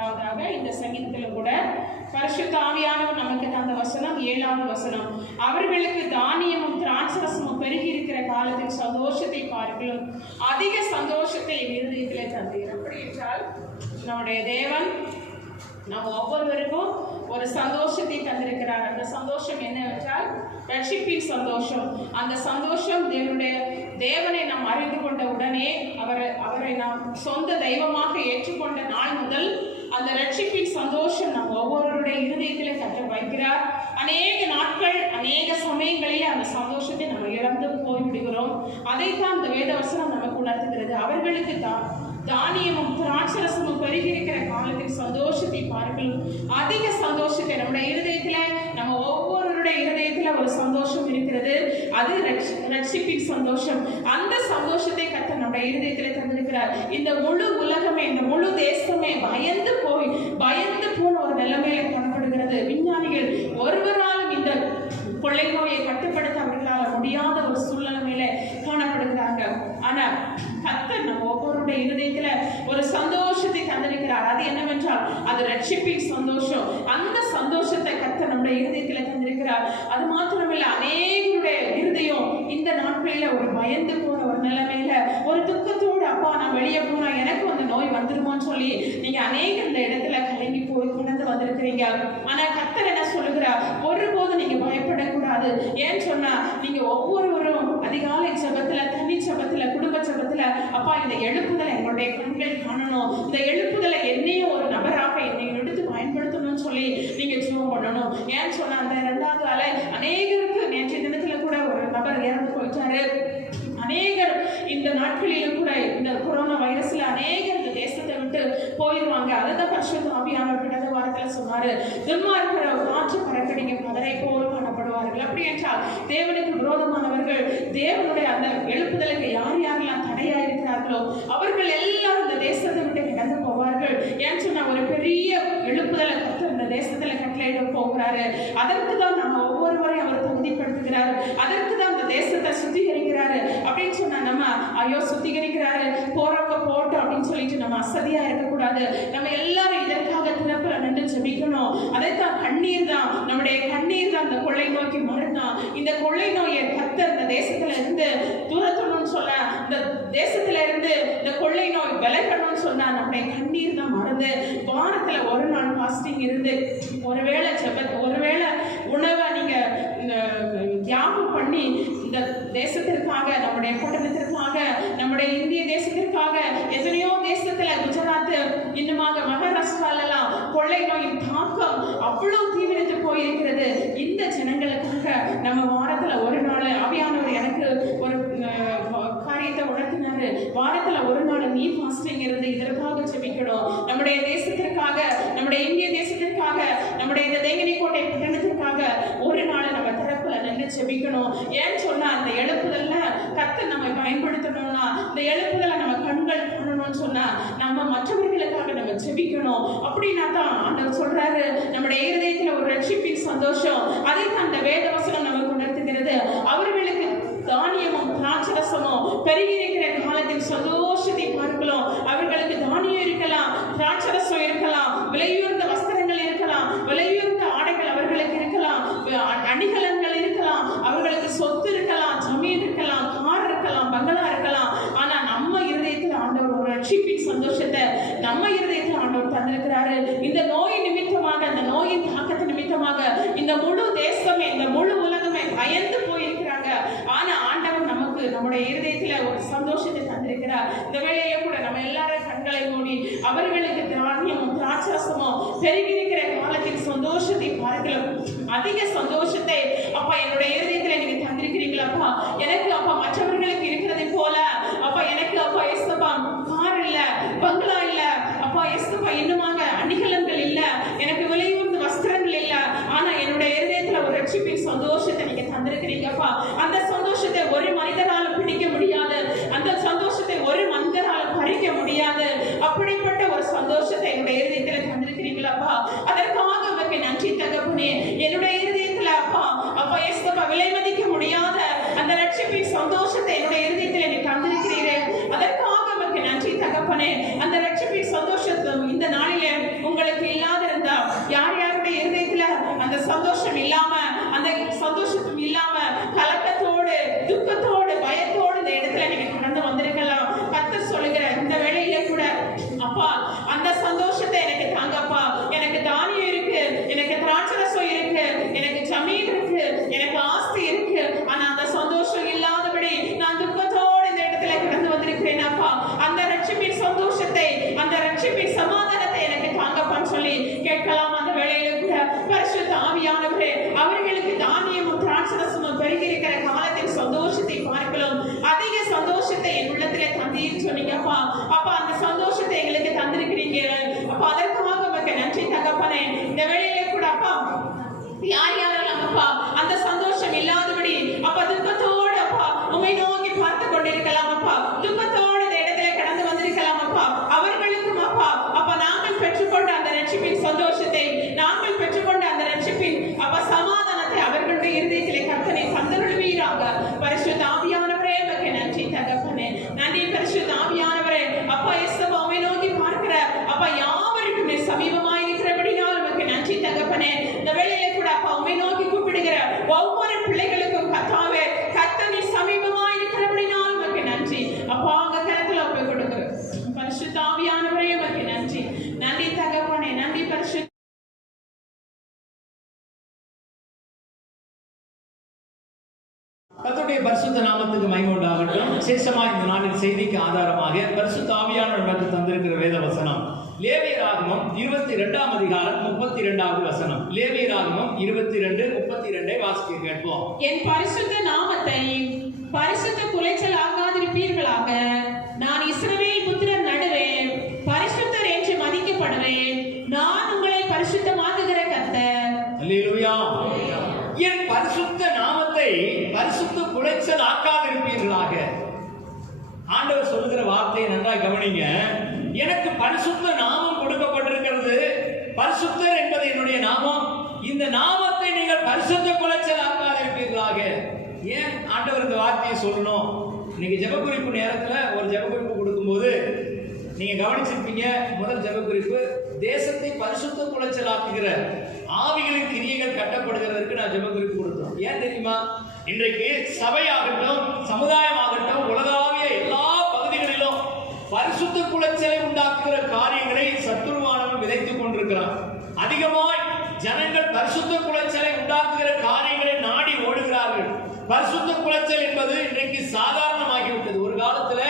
முதலாவதாக இந்த சங்கீதத்திலும் கூட பரிசுத்த ஆவியானவர் நமக்கு தந்த வசனம் 7வது வசனம், அவர்களுக்கு தானியமும் திராட்சரசமும் பெருகி இருக்கிற காலத்தில் சந்தோஷத்தை பார்க்கலாம் அதிக சந்தோஷத்தை இருதயத்திலே தந்தீர். அப்படி என்றால் நம்முடைய தேவன் நம்ம ஒவ்வொருவருக்கும் ஒரு சந்தோஷத்தை தந்திருக்கிறார். அந்த சந்தோஷம் என்னவென்றால் ரட்சிப்பின் சந்தோஷம். அந்த சந்தோஷம் தேவனை நாம் அறிந்து கொண்ட உடனே அவரை நாம் சொந்த தெய்வமாக ஏற்றுக்கொண்ட நாள் முதல் அந்த ரட்சிப்பின் சந்தோஷம் நம் ஒவ்வொருவருடைய இருதயத்திலே தட்ட வைக்கிறார். அநேக நாட்கள் அநேக சமயங்களிலே அந்த சந்தோஷத்தை நம்ம இழந்து போய்விடுகிறோம். அதைத்தான் அந்த வேதவசனம் நமக்கு உணர்த்துகிறது. அவர்களுக்கு தானியமும் திராட்சரசமும் பெருகியிருக்கிற காலத்தில் சந்தோஷத்தை பார்க்கலாம் அதிக சந்தோஷத்தை. நம்முடைய இருதயத்துல நம்ம ஒவ்வொருவருடைய இருதயத்துல ஒரு சந்தோஷம் இருக்கிறது. அது ரட்சிப்பின் சந்தோஷம். அந்த சந்தோஷத்தை கர்த்தர் நம்முடைய இருதயத்திலே தந்திருக்கிறார். இந்த முழு உலகமே, இந்த முழு தேசமே பயந்து போன ஒரு நிலைமையில காணப்படுகிறது. விஞ்ஞானிகள் ஒருவராலும் இந்த கொள்ளை நோயை கட்டுப்படுத்த அவர்களால் முடியாத ஒரு சூழ்நிலையில காணப்படுகிறாங்க. ஆனா கர்த்தர் நம்ம ஒவ்வொருடைய இருதயத்துல ஒரு சந்தோஷத்தை தந்திருக்கிறார். அது என்னவென்றால் அது ரட்சிப்பின் சந்தோஷம். அந்த சந்தோஷத்தை கர்த்தர் நம்முடைய இருதயத்துல தந்திருக்கிறார். அது மாத்திரமில்ல, அநேகருடைய இருதயம் இந்த நாட்களில ஒரு பயந்து போற ஒரு நிலைமையில ஒரு துக்கத்தோடு, அப்பா நான் வெளியே போனா எனக்கு அந்த நோய் வந்துருமான்னு சொல்லி நீங்க அநேக இந்த இடத்துல கலங்கி போய் கொண்டு வந்திருக்கிறீங்க. ஆனா கர்த்தர் என்ன சொல்லுகிறார், ஒருபோது நீங்க பயப்படக்கூடாது. ஏன்னு சொன்னா நீங்க ஒவ்வொருவரும் அதிகாலை ஜெபத்துல, தனி ஜெபத்துல, குடும்ப ஜெபத்துல, அப்பா இந்த எழுப்புதலை எங்களுடைய கண்கள் காணணும், இந்த எழுப்புதலை என்னையும் ஒரு நபராக என்னை எடுத்து பயன்படுத்தணும்னு சொல்லி நீங்க ஜெபம் பண்ணணும். ஏன்னு சொன்னா அந்த 2வது அலை அநேகருக்கு நேற்றைய தினத்துல கூட ஒரு நபர் இறந்து போயிட்டாரு. அநேகர் இந்த நாட்களிலும் கூட இந்த கொரோனா வைரஸ்ல அநேகர் இந்த தேசத்தை விட்டு போயிடுவாங்க. அதுதான் பரிசுத்த ஆவியானவர் கடந்த வாரத்தில் சொன்னாரு, துன்மார்க்கிற காற்று பறக்கடிங்க பதரை போல் காணப்படுவார்கள். அப்படி என்றால் தேவனுக்கு விரோதமானவர்கள் தேவனுடைய அந்த எழுப்புதலுக்கு யாரெல்லாம் தடையா இருக்கிறார்களோ அவர்கள் எல்லாரும் இந்த தேசத்தை விட்டு கடந்து போவார்கள். ஏன்னு சொன்னா ஒரு பெரிய எழுப்புதலை கர்த்தர் இந்த தேசத்துல கட்டளையிட போகிறாரு. அதற்கு தான் நம்ம ஒவ்வொருவரையும் அவர் தகுதிப்படுத்துகிறாரு. அதற்கு தான் இந்த தேசத்தை சுத்திகரிக்கிறாரு. அப்படின்னு சொன்னா நம்ம ஐயோ சுத்திகரிக்கிறாரு போறவங்க போட்டோம் அப்படின்னு சொல்லிட்டு நம்ம அசதியா இருக்கக்கூடாது. நம்ம எல்லாரும் இதற்காக திறப்புல நின்று ஜெபிக்கணும். அதைத்தான் கண்ணீர் தான், நம்முடைய கண்ணீர் தான் இந்த கொள்ளை நோய்க்கு மருந்தான். இந்த கொள்ளை நோயை கர்த்தர் இந்த தேசத்துல இருந்து தூரத்தணும்னு சொன்ன, இந்த தேசத்துல இருந்து இந்த கொள்ளை நோய் விலகணும்னு சொன்னா நம்முடைய கண்ணீர் தான் மருந்து. வாரத்துல ஒரு நாள் ஃபாஸ்டிங் இருந்து ஒருவேளை உணவை நீங்க தியாகம் பண்ணி இந்த தேசத்திற்காக, நம்முடைய பட்டணத்திற்காக, நம்முடைய இந்திய தேசத்திற்காக, எத்தனையோ தேசத்துல குஜராத், இன்னுமாக மகாராஷ்டிராலாம் கொள்ளை நோயின் தாக்கம் அவ்வளவு தீவிரத்து போயிருக்கிறது. இந்த ஜனங்களுக்காக நம்ம வாரத்துல ஒரு நாள் ஆவியானவர் எனக்கு ஒரு காரியத்தை உணர்த்தினாரு. வாரத்துல ஒரு நாள் நீ ஃபாஸ்டிங் இருந்து இதற்காக ஜெபிக்கணும். நம்முடைய தேசத்திற்காக, நம்முடைய இந்திய தேசத்திற்காக, நம்முடைய இந்த தேங்கனிக்கோட்டை பட்டணத்திற்காக ஒரு நாள் நம்ம தரப்புல நின்று ஜெபிக்கணும். ஏன்னு சொன்னா அந்த எழுப்புதல்ல கர்த்தர் நம்ம பயன்படுத்தணும்னா, இந்த எழுப்புதலை நம்ம கண்கள் பண்ணணும்னு சொன்னா நம்ம மற்றவர்களுக்காக நம்ம ஜெபிக்கணும். அப்படின்னா தான் ஆண்டவர் சொல்றாரு நம்முடைய இருதயத்துல ஒரு ரட்சிப்பின் சந்தோஷம். அதைத்தான் அந்த வேதவசனம் நமக்கு உணர்த்துகிறது. அவர்களுக்கு தானியமும் திராட்சரசமும் பெருகி இருக்கிற காலத்தில் சந்தோஷத்தை பார்க்கலாம். அவர்களுக்கு தானியம் இருக்கலாம், திராட்சரசம் இருக்கலாம், விலையுயர்ந்த வஸ்திரங்கள் இருக்கலாம், விலையுயர்ந்த ஆடைகள் அவர்களுக்கு இருக்கலாம், அணிகலன்கள் இருக்கலாம், அவர்களுக்கு சொத்து இருக்கலாம், ஜமீன் இருக்கலாம், கார் இருக்கலாம், பங்களா இருக்கலாம். ஆனா நம்ம இருதயத்தில் ஆண்டவர் ஒரு ரட்சிப்பின் சந்தோஷத்தை நம்ம இருதயத்தில் ஆண்டவர் தந்திருக்கிறாரு. இந்த நோய் நிமித்தமாக, அந்த நோயின் தாக்கத்து நிமித்தமாக இந்த முழு தேசமே, இந்த முழு உலகமே பயந்து போயிருக்கிறாங்க. ஆனா ஆண்டவர் நமக்கு நம்முடைய இருதயத்துல ஒரு சந்தோஷத்தை தந்திருக்கிறார். இந்த வேளையில கூட நம்ம எல்லாரும் கண்களை மூடி அவர்களுக்கு தானியமும் திராட்சரசமும் பெருகியிருக்கிற காலத்தின் சந்தோஷத்தை பார்க்கலாம். அதிக சந்தோஷத்தை அப்பா என்னுடைய இருதயத்துல நீங்க தந்திருக்கிறீங்களப்பா. எனக்கு அப்பா மற்றவர்களுக்கு இருக்கிறதை போல அப்பா எனக்கு அப்பா எஸ்தப்பா கார் இல்ல, பங்களா இல்ல, அப்பா எஸ்தப்பா இன்னுமாக அணிகலன்கள் இல்ல, எனக்கு விலையுயர்ந்த வஸ்திரங்கள் இல்ல. ஆனா என்னுடைய இருதயத்துல ஒரு ரட்சிப்பின் சந்தோஷத்தை நீங்க தந்திருக்கிறீங்கப்பா. அந்த சந்தோஷத்தை ஒரு மனிதரால பிடிக்க முடியாது, அந்த சந்தோஷத்தை ஒரு மனிதரால பறிக்க முடியாது. அப்படிப்பட்ட ஒரு சந்தோஷத்தை என்னுடைய இருதயத்துல தந்திருக்கிறீங்களப்பா. அதற்காக உமக்கு நன்றி தகப்பனே. என்னுடைய இருதயத்துல அப்பா அப்பா எஸ்தப்பா விலை மதிக்க முடியாத அந்த ரட்சிப்பின் சந்தோஷத்தை என்னுடைய இருதயத்துல நீ தந்திருக்கிறீரே, அதற்காக உமக்கு நன்றி தகப்பனே. அந்த ரட்சிப்பின் சந்தோஷத்தை இந்த நாளிலே உங்க யார் யாரெல்லாம் அப்பா அந்த சந்தோஷம் இல்லாதபடி அப்பா துக்கத்தோடு அப்பா உம்மை நோக்கி பார்த்து கொண்டிருக்கலாம் அப்பா, துக்கத்தோடு இந்த இடத்துல கடந்து வந்திருக்கலாம் அப்பா, அவர்களுக்கும் அப்பா அப்பா நாங்கள் பெற்றுக்கொண்ட அந்த ரட்சிப்பின் சந்தோஷத்தை, நாங்கள் பெற்றுக்கொண்ட அந்த ரட்சிப்பின் அப்பா சமாதானத்தை அவர்களுடைய இருதயத்திலே கர்த்தனை தந்தருள்வீராக. பரிசுத்த ஆவியானவரே உமக்கு நன்றி தகப்பனே, நன்றி பரிசுத்த ஆவியானவரே. அப்பா இயேசுவை உம்மை நோக்கி பார்க்கிற அப்பா யாவருக்குமே சமீபமாய் இருக்கிறபடினால் உமக்கு நன்றி தகப்பனே. இந்த வேளையிலே கூட அப்பா உம்மை நோக்கி கூப்பிடுகிற ஒவ்வொரு பிள்ளைகளுக்கும் கர்த்தாவே கர்த்தனை சமீபமாய் இருக்கிறபடினால் உமக்கு நன்றி அப்பா. அங்க கரத்துல ஒப்பு கொடுக்கிறோம். பரிசுத்த ஆவியானவரே உமக்கு நன்றி, நன்றி தகப்பனே, நன்றி பரிசுத்த. கர்த்தருடைய பரிசுத்த நாமத்துக்கு மகிமை உண்டாகட்டும். விசேஷமா இந்த நாளின் செய்திக்கு ஆதாரமாக பரிசுத்த ஆவியானவர் நமக்கு தந்திருக்கிற வேத வசனம் லேவியராகமம் 22ஆம் அதிகாரம் 32வது வசனம். லேவியராகமம் 22:32 வாசிக்க கேட்போம். என் பரிசுத்த நாமத்தை பரிசுத்த குலைச்சல் ஆகாதிருப்பீர்களாக. நான் இஸ்ரவேல் புத்திரர் நடுவே பரிசுத்தர் என்று மதிக்கப்படுவேன். நான் உங்களை பரிசுத்தமாக்குகிற கர்த்தர். அல்லேலூயா. என் பரிசுத்த நாமத்தை பரிசுத்த குலைச்சல் ஆக்காதிருப்பீர்களாக. ஆண்டவர் சொல்லுகிற வார்த்தையை நன்றாக கவனிங்க. எனக்கு பரிசுத்த நாமம் கொடுக்கப்பட்டிருக்கிறது. பரிசுத்தர் என்பது என்னுடைய நாமம். இந்த நாமத்தை நீங்கள் பரிசுத்த குலைச்சல் ஆக்காதிருப்பீர்களாக. ஏன் ஆண்டவர் இந்த வார்த்தையை சொல்லணும்? இன்னைக்கு ஜெபக்குறிப்பு நேரத்துல ஒரு ஜெபக்குறிப்பு கொடுக்கும்போது நீங்க கவனிச்சிருப்பீங்க. முதல் ஜெபக்குறிப்பு, தேசத்தை பரிசுத்த குலைச்சல் ஆக்குகிற ஆவிகளின் கிரியைகள் கட்டப்படுகிறதற்கு நான் ஜெபக்குறிப்பு கொடுத்தோம். ஏன் தெரியுமா? இன்றைக்கு சபையாகட்டும், சமுதாயமாகட்டும், உலகாவிய எல்லா பகுதிகளிலும் பரிசுத்த குலைச்சலை உண்டாக்குகிற காரியங்களை சத்துருவானவன் விதைத்துக் கொண்டிருக்கிறான். அதிகமாய் ஜனங்கள் பரிசுத்த குலைச்சலை உண்டாக்குகிற காரியங்களை நாடி ஓடுகிறார்கள். பரிசுத்த குலைச்சல் என்பது இன்றைக்கு சாதாரணமாகிவிட்டது. ஒரு காலத்துல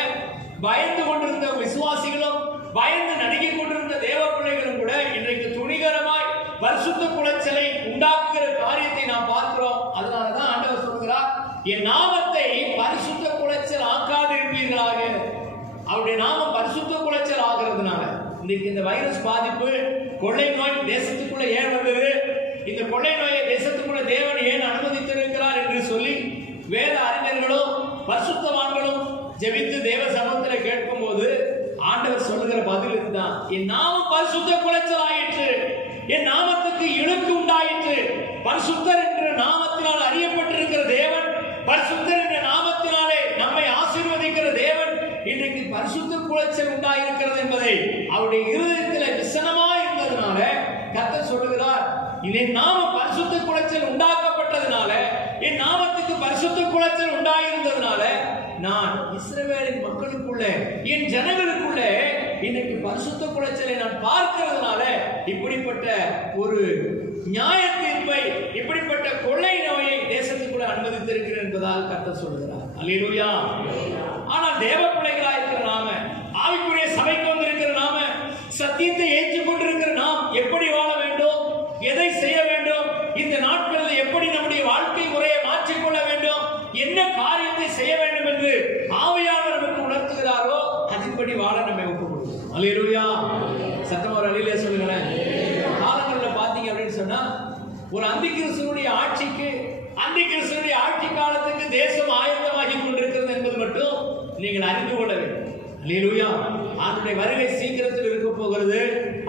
பயந்து கொண்டிருந்த விசுவாசிகளும் பயந்து நடுங்கிக் கொண்டிருந்த தேவ பிள்ளைகளும் கூட இன்றைக்கு துணிகரமாய் பரிசுத்த குலைச்சலை உண்டாக்குகிற காரியத்தை நாம் பார்க்கிறோம். அதனாலதான் ஆண்டவர் சொல்கிறார், என் நாமத்தை பரிசுத்த குலைச்சல் ஆக்காதிருப்பீர்களாக. அவருடைய நாமம் பரிசுத்த குலைச்சல் ஆகிறதுனால இன்னைக்கு இந்த வைரஸ் பாதிப்பு, கொள்ளை நோய் தேசத்துக்குள்ள ஏன் வந்தது, இந்த கொள்ளை நோயை தேசத்துக்குள்ள தேவன் ஏன் அனுமதித்திருக்கிறார் என்று சொல்லி வேத அறிஞர்களும் பரிசுத்தவான்களும் ஜெபித்து தேவ சமூகத்தில் கேட்கும் போது ஆண்டவர் சொல்லுகிற பதில் இதுதான், என் நாமம் பரிசுத்த குலைச்சல் ஆயிற்று, என் நாமத்துக்கு இழுக்கு உண்டாயிற்று. பரிசுத்தர் என்ற நாமத்தினால் அறியப்பட்டிருக்கிற தேவன், பரிசுத்தர் என்ற நாமத்தினாலே நம்மை ஆசீர்வதிக்கிற தேவன் இன்றைக்கு பரிசுத்த குலைச்சல் உண்டாயிருக்கிறது என்பதை அவருடைய இருதயத்தில் விசனமாய் இருந்ததுனால கர்த்தர் சொல்லுகிறார், என் நாமம் பரிசுத்த குலைச்சல் உண்டாக்கப்பட்டதுனால, என் நாமத்துக்கு பரிசுத்த குலைச்சல் உண்டாயிருந்ததுனால நான் இஸ்ரவேலின் மக்களுக்குள்ள, என் ஜனங்களுக்குள்ள இன்னைக்கு பரிசுத்த குலைச்சலை நான் பார்க்கிறதுனால இப்படிப்பட்ட ஒரு நியாய தீர்ப்பை, இப்படிப்பட்ட கொள்ளை நோயை தேசத்துக்குள்ள அனுமதித்திருக்கிறேன் என்பதால் கர்த்தர் சொல்கிறார். அல்லேலூயா. ஆனால் தேவ பிள்ளைகளாக இருக்கிற நாம, ஆவிக்குரிய சபைக்கு வந்திருக்கிற நாம, சத்தியத்தை ஏற்றுக்கொண்டிருக்கிற நாம் எப்படி வாழ வேண்டும், எதை செய்ய வேண்டும், இந்த நாட்களில் எப்படி நம்முடைய வாழ்க்கை முறையை மாற்றிக்கொள்ள வேண்டும், என்ன காரியத்தை செய்ய வேண்டும் என்று ஆவியானவர் நமக்கு உணர்த்துகிறாரோ அதன்படி வாழ நம்ம ஒப்புக்கொள்வோம். அல்லேலூயா. சத்தம் ஒரு அழிலே சொல்லுங்களேன். காலங்களில் பார்த்தீங்க அப்படின்னு சொன்னா ஒரு அந்திகிறிஸ்துவினுடைய ஆட்சிக்கு, அந்திகிறிஸ்துவினுடைய ஆட்சி காலத்துக்கு தேசம் ஆயத்தமாகி கொண்டிருக்கிறது என்பது மட்டும் நீங்கள் அறிந்து கொள்ள வேண்டும். அல்லேலூயா. அவருடைய வருகை சீக்கிரத்தில் இருக்க போகிறது.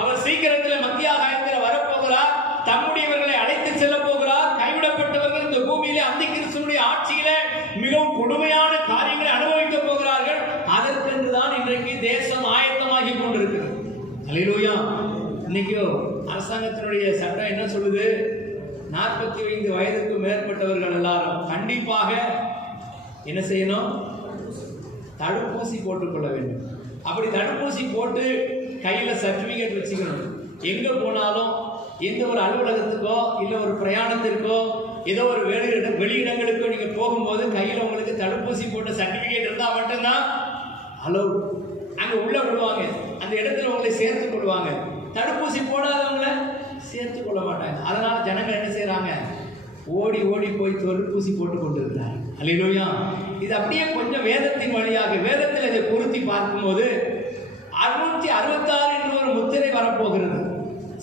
அவர் சீக்கிரத்தில் மத்திய ஆகாயத்தில் வரப்போகிறார். தம்முடையவர்களை அழைத்து செல்ல போகிறார். கைவிடப்பட்டவர்கள் இந்த பூமியிலே அந்திகிறிஸ்துவினுடைய ஆட்சியில மிகவும் கொடுமையான காரியங்களை அனுபவிக்க போகிறார்கள். அதற்கென்றுதான் இன்றைக்கு தேசம் ஆயத்தமாகி கொண்டிருக்கிறது. அல்லேலூயா. இன்னைக்கு அரசாங்கத்தினுடைய சட்டம் என்ன சொல்லுது? 45 வயதுக்கு மேற்பட்டவர்கள் எல்லாரும் கண்டிப்பாக என்ன செய்யணும்? தடுப்பூசி போட்டுக்கொள்ள வேண்டும். அப்படி தடுப்பூசி போட்டு கையில சர்டிபிகேட் வச்சுக்கணும். எங்க போனாலும், எந்த ஒரு அலுவலகத்துக்கோ இல்ல ஒரு பிரயாணத்திற்கோ ஏதோ ஒரு வெளியிடங்களுக்கோ நீங்க போகும்போது கையில உங்களுக்கு தடுப்பூசி போட்ட சர்டிபிகேட் இருந்தா மட்டும்தான் அலோவ். அங்க உள்ள விடுவாங்க, அந்த இடத்துல உங்களை சேர்த்துக் கொள்வாங்க. தடுப்பூசி போடாதவங்களை சேர்த்துக் கொள்ள மாட்டாங்க. அதனால ஜனங்கள் என்ன செய்யறாங்க? ஓடி ஓடி போய் தடுப்பூசி போட்டு கொண்டிருக்கிறார். அல்லேலூயா. இது அப்படியே கொஞ்சம் வேதத்தின் வழியாக, வேதத்தில் இதை பொருத்தி பார்க்கும்போது 666 என்று ஒரு முத்திரை வரப்போகிறது.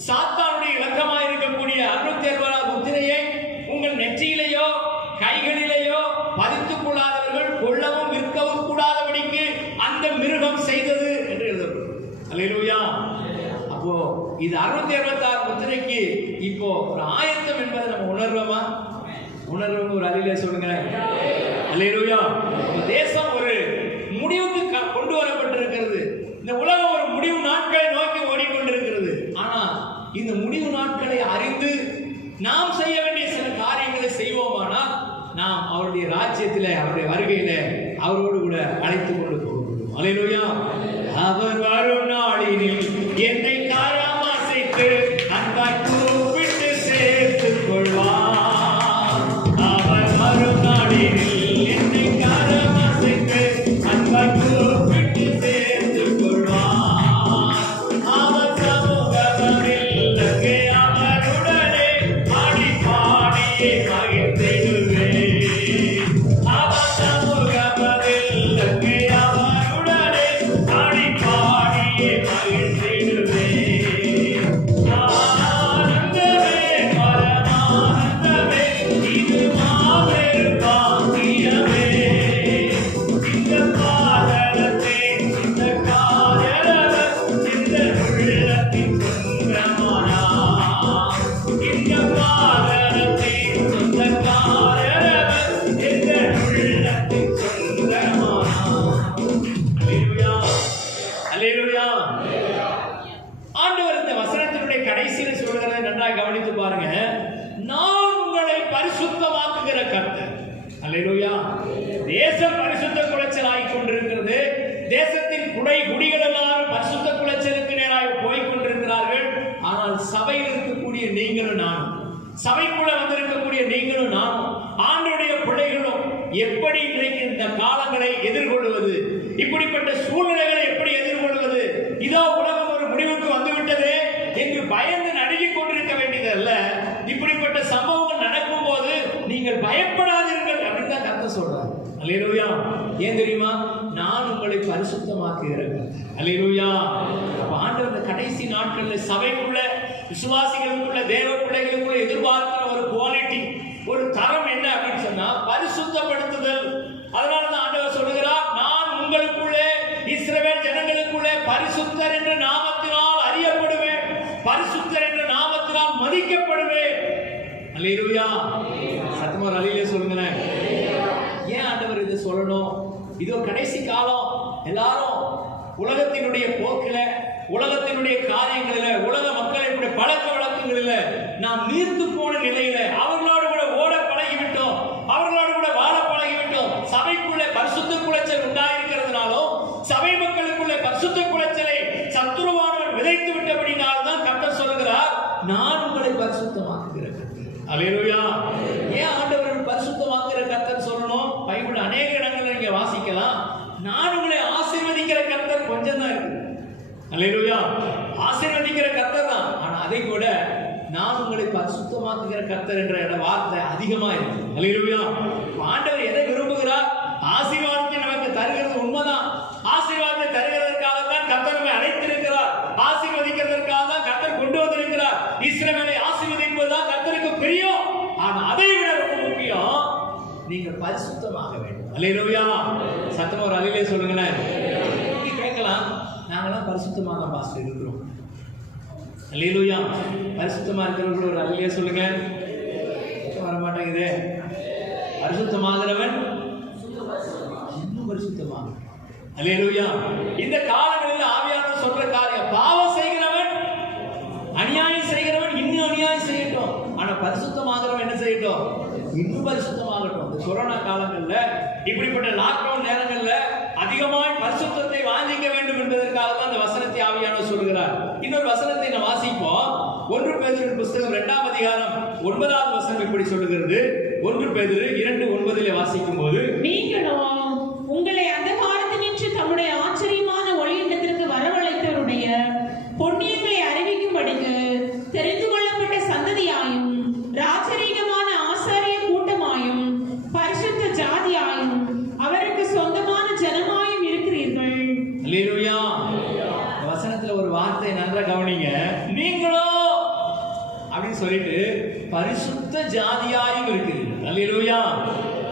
சாத்தானுடைய இலக்கமாக இருக்கக்கூடிய 666 முத்திரையை அல்லேலூயா. அப்போ இது 666 முத்திரைக்கு இப்போ ஒரு ஆயத்தம் என்பதை நம்ம உணர்வோமா? உணர்வோம். ஒரு அல்லேலூயா சொல்லுங்க. அல்லேலூயா. தேசம் ஒரு முடிவுக்கு கொண்டு வரப்பட்டிருக்கிறது. இந்த உலகம் ஒரு முடிவு நாட்களை நோக்கி ஓடிக்கொண்டிருக்கிறது. ஆனா இந்த முடிவு நாட்களை அறிந்து நாம் செய்ய வேண்டிய சில காரியங்களை செய்வோமானால் நாம் அவருடைய ராஜ்யத்திலே, அவருடைய வருகையிலே அவரோடு கூட அழைத்துக் கொண்டு போகிறோம். அல்லேலூயா. அவர் வரும் நாளினில் என்னை காயாம அசைத்து அன்பாய் கூப்பிட்டு சேர்த்துக் கொள்வார். அவர் வரும் நாளினில் என்னை காயாம அசைத்து அன்பாய் கூப்பிட்டு சேர்த்துக் கொள்வார். அவர் சமூகத்தில் அங்கே அவருடனே ஆடி பாடியே மகிழ்ந்திடுவேன். அவர் சமூகத்தில் அங்கே அவருடனே ஆடி பாடியே மகிழ்ந்திடுவேன். ஆனந்தமே பரமானந்தமே, இது மாபெரும் பாக்கியமே. இந்த பாதலத்தை இந்த காதலவர் இந்த உள்ளத்தின் சொந்தமானார். இந்த பாதலத்தை இந்த காதலவர் இந்த உள்ளத்தின் சொந்தமானார். அல்லேலூயா. அல்லேலூயா. ஆண்டவர் இந்த வசனத்தினுடைய கடைசியில் சொல்கிறதை நன்றாக கவனித்து பாருங்க. நான் உங்களை பரிசுத்தமாக்குகிற கர்த்தர். அல்லேலூயா. தேசம் பரிசுத்த குலைச்சலாகிக் கொண்டிருக்கிறது. தேசத்தின் குடிகள் எல்லாரும் பரிசுத்த குலைச்சலுக்கு நேராக போய் கொண்டிருக்கிறார்கள். ஆனால் சபையில் இருக்கக்கூடிய நீங்களும் நானும், சபைக்குள்ள வந்திருக்கக்கூடிய நீங்களும் நானும், ஆண்டவருடைய பிள்ளைகளும் எப்படி இன்றைக்கு இந்த காலங்களை எதிர்கொள்வது, இப்படிப்பட்ட சூழ்நிலைகளை எப்படி எதிர்கொள்வது, இதோ உலகம் ஒரு முடிவுக்கு வந்துவிட்டது என்று பயந்து நடுங்கிக் கொண்டிருக்க வேண்டியது அல்ல. இப்படிப்பட்ட சம்பவங்கள் நடக்கும் போது நீங்கள் பயப்படாதீர்கள் அப்படின்னு தான் கர்த்தர் சொல்றார். அல்லேலூயா. ஏன் தெரியுமா? நான் உங்களை பரிசுத்தமாக்குகிறேன். அல்லேலூயா. அப்ப ஆண்டவர் இந்த கடைசி நாட்களில் சபைக்குள்ள, விசுவாசிகளுக்குள்ள, தேவ பிள்ளைகளுக்குள்ள எதிர்பார்க்கிற ஒரு குவாலிட்டி, ஒரு தரம் என்ன அப்படின்னு சொன்னா பரிசுத்தப்படுத்துதல். அதனாலதான் ஆண்டவர் சொல்லுகிறார், நான் உங்களுக்குள்ளே, இஸ்ரவேல் ஜனங்களுக்குள்ளே பரிசுத்தர் என்ற நாமத்தினால் அறியப்படுவேன், பரிசுத்தர் என்ற நாமத்தினால் மதிக்கப்படுவேன். அல்லேலூயா. சத்தமா அல்லேலூயா சொல்லுங்களேன். ஏன் ஆண்டவர் இதை சொல்லணும்? இதோ கடைசி காலம். எல்லாரும் உலகத்தினுடைய போக்கில, உலகத்தினுடைய காரியங்களில, உலக மக்களுடைய பழக்க வழக்கங்களில நாம் நீர்த்து போன நிலையில அவர்களோடு கூட ஓட பழகிவிட்டோம், அவர்களோடு கூட வாழ பழகிவிட்டோம். சபைக்குள்ளே பரிசுத்த குலைச்சல் உண்டாயிருக்கிறதுனாலும், சபை மக்களுக்குள்ளே பரிசுத்த குலைச்சலை சத்துருவானவன் விதைத்து விட்டபடினால்தான் கர்த்தர் சொல்கிறார், நான் உங்களை பரிசுத்தமாக்குகிற கர்த்தர். அல்லேலூயா. ஏன் ஆண்டவர் பரிசுத்தமாக்குகிற கர்த்தர் சொல்லணும்? பைபிள் அநேக இடங்களில் நீங்க வாசிக்கலாம். நான் உங்களை ஆசீர்வதிக்கிற கர்த்தர் கொஞ்சம் தான் இருக்கு. அல்லேலூயா. ஆசீர்வதிக்கிற கர்த்தர் தான். ஆனா அதை கூட நான் உங்களை பரிசுத்தமாக்குகிற கர்த்தர் என்ற வார்த்தை அதிகமா இருக்கு. அல்லேலூயா. ஆண்டவர் எதை விரும்புகிறார்? ஆசீர்வாதத்தை நமக்கு தருகிறது உண்மைதான். ஆசீர்வாதத்தை தருகிறதற்காக தான் கர்த்தர் நம்மை அழைத்திருக்கிறார். ஆசீர்வதிக்கிறதற்காக தான் கர்த்தர் கொண்டு வந்திருக்கிறார். இஸ்ரவேலை ஆசீர்வதிப்பதுதான் கர்த்தருக்கு பிரியம். ஆனா அதை விட ரொம்ப முக்கியம், நீங்கள் பரிசுத்தமாக வேண்டும். அல்லேலூயா. சத்தமா ஒரு அல்லேலூயா சொல்லுங்களேன். நீங்க கேட்கலாம், நாங்களாம் பரிசுத்தமாக தான் பாஸ்டர் இருக்கிறோம். அல்லேலூயா. பரிசுத்தமா இருக்கிறவர்கள் ஒரு அல்லேலூயா சொல்லுங்க. வர மாட்டேங்குது. பரிசுத்தமாகிறவன் இன்னும் பரிசுத்தமாக. அல்லேலூயா. இந்த காலங்களில் ஆவியானவர் சொல்ற காரியம், பாவம் செய்கிறவன், அநியாயம் செய்கிறவன் இன்னும் அநியாயம் செய்யட்டும், ஆனா பரிசுத்தமாகிறவன் என்ன செய்யட்டும்? இன்னும் பரிசுத்தமாகட்டும். இந்த கொரோனா காலங்கள்ல, இப்படிப்பட்ட லாக்டவுன் நேரங்கள்ல அதிகமாய் பரிசுத்தத்தை வாங்கிக்க வேண்டும் என்பதற்காக தான் இந்த வசனத்தை ஆவியானவர் சொல்கிறார். இன்னொரு வசனத்தை நான் வாசிப்போம். 1 பேதுரு புத்தகம் 2ஆம் அதிகாரம் 9வது வசனம் இப்படி சொல்லுகிறது. 1 பேதுரு 2:9 வாசிக்கும் போது, நீங்களும் உங்களை அந்தகாரத்தினின்று தம்முடைய ஆச்சரியமான ஒளியிடத்திற்கு வரவழைத்தவருடைய பொன்னியங்களை அறிவிக்கும்படிக்கு தெரிந்து கொள்ளப்பட்ட சந்ததியாயும், ராஜரீகமான ஆசாரிய கூட்டமாயும், பரிசுத்த ஜாதியாயும், அவருக்கு சொந்தமான ஜனமாயும் இருக்கிறீர்கள். அல்லேலூயா. வசனத்துல ஒரு வார்த்தை நல்லா கவனிங்க. நீங்களோ அப்படின்னு சொல்லிட்டு பரிசுத்த ஜாதியாயும் இருக்கிறீர்கள். அல்லேலூயா.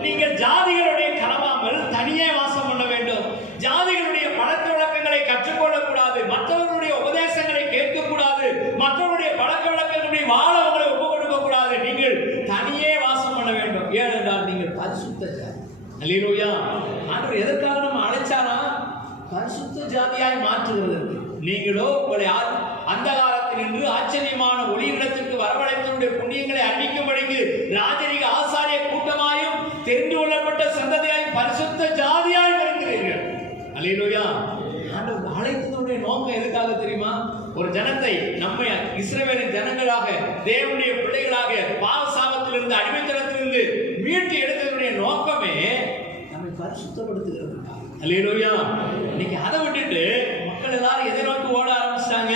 நீங்கள் ஜாதிகளுடைய கலவாமல் தனியே வாசம் பண்ண வேண்டும். ஜாதிகளுடைய பழக்க வழக்கங்களை கற்றுக்கொள்ளக்கூடாது. மற்றவர்களுடைய வாழ உங்களை ஒப்பு கொடுக்க கூடாது. நீங்கள் தனியே வாசம் பண்ண வேண்டும். ஏனென்றால் நீங்கள் பரிசுத்த ஜாதி. அல்லேலூயா. ஆண்டவர் எதற்காக நம்ம அழைச்சாரா? பரிசுத்த ஜாதியாய் மாற்றுகிறதற்கு. நீங்களோ உங்களை அந்த காலத்தில் நின்று ஆச்சரியமான ஒளியிடத்திற்கு வரவழைத்தவருடைய புண்ணியங்களை அறிவிக்கும்படிக்கு ராஜரீக ஆசாரிய கூட்டமாயும் தெரிந்து கொள்ளப்பட்ட சந்ததியாய் பரிசுத்த ஜாதியாய் இருக்கிறீர்கள். அல்லேலூயா. ஆண்டவர் அழைத்ததுடைய நோக்கம் எதுக்காக தெரியுமா? ஒரு ஜனத்தை, நம்மை இஸ்ரவேலின் ஜனங்களாக, தேவனுடைய பிள்ளைகளாக பாவ சாபத்திலிருந்து அடிமைத்தனத்திலிருந்து மீட்டு எடுத்ததுடைய நோக்கமே நம்மை பரிசுத்தப்படுத்துகிறது. அல்லேலூயா. இன்னைக்கு அதை விட்டுட்டு மக்கள் எல்லாரும் எதை நோக்கி ஓட ஆரம்பிச்சிட்டாங்க?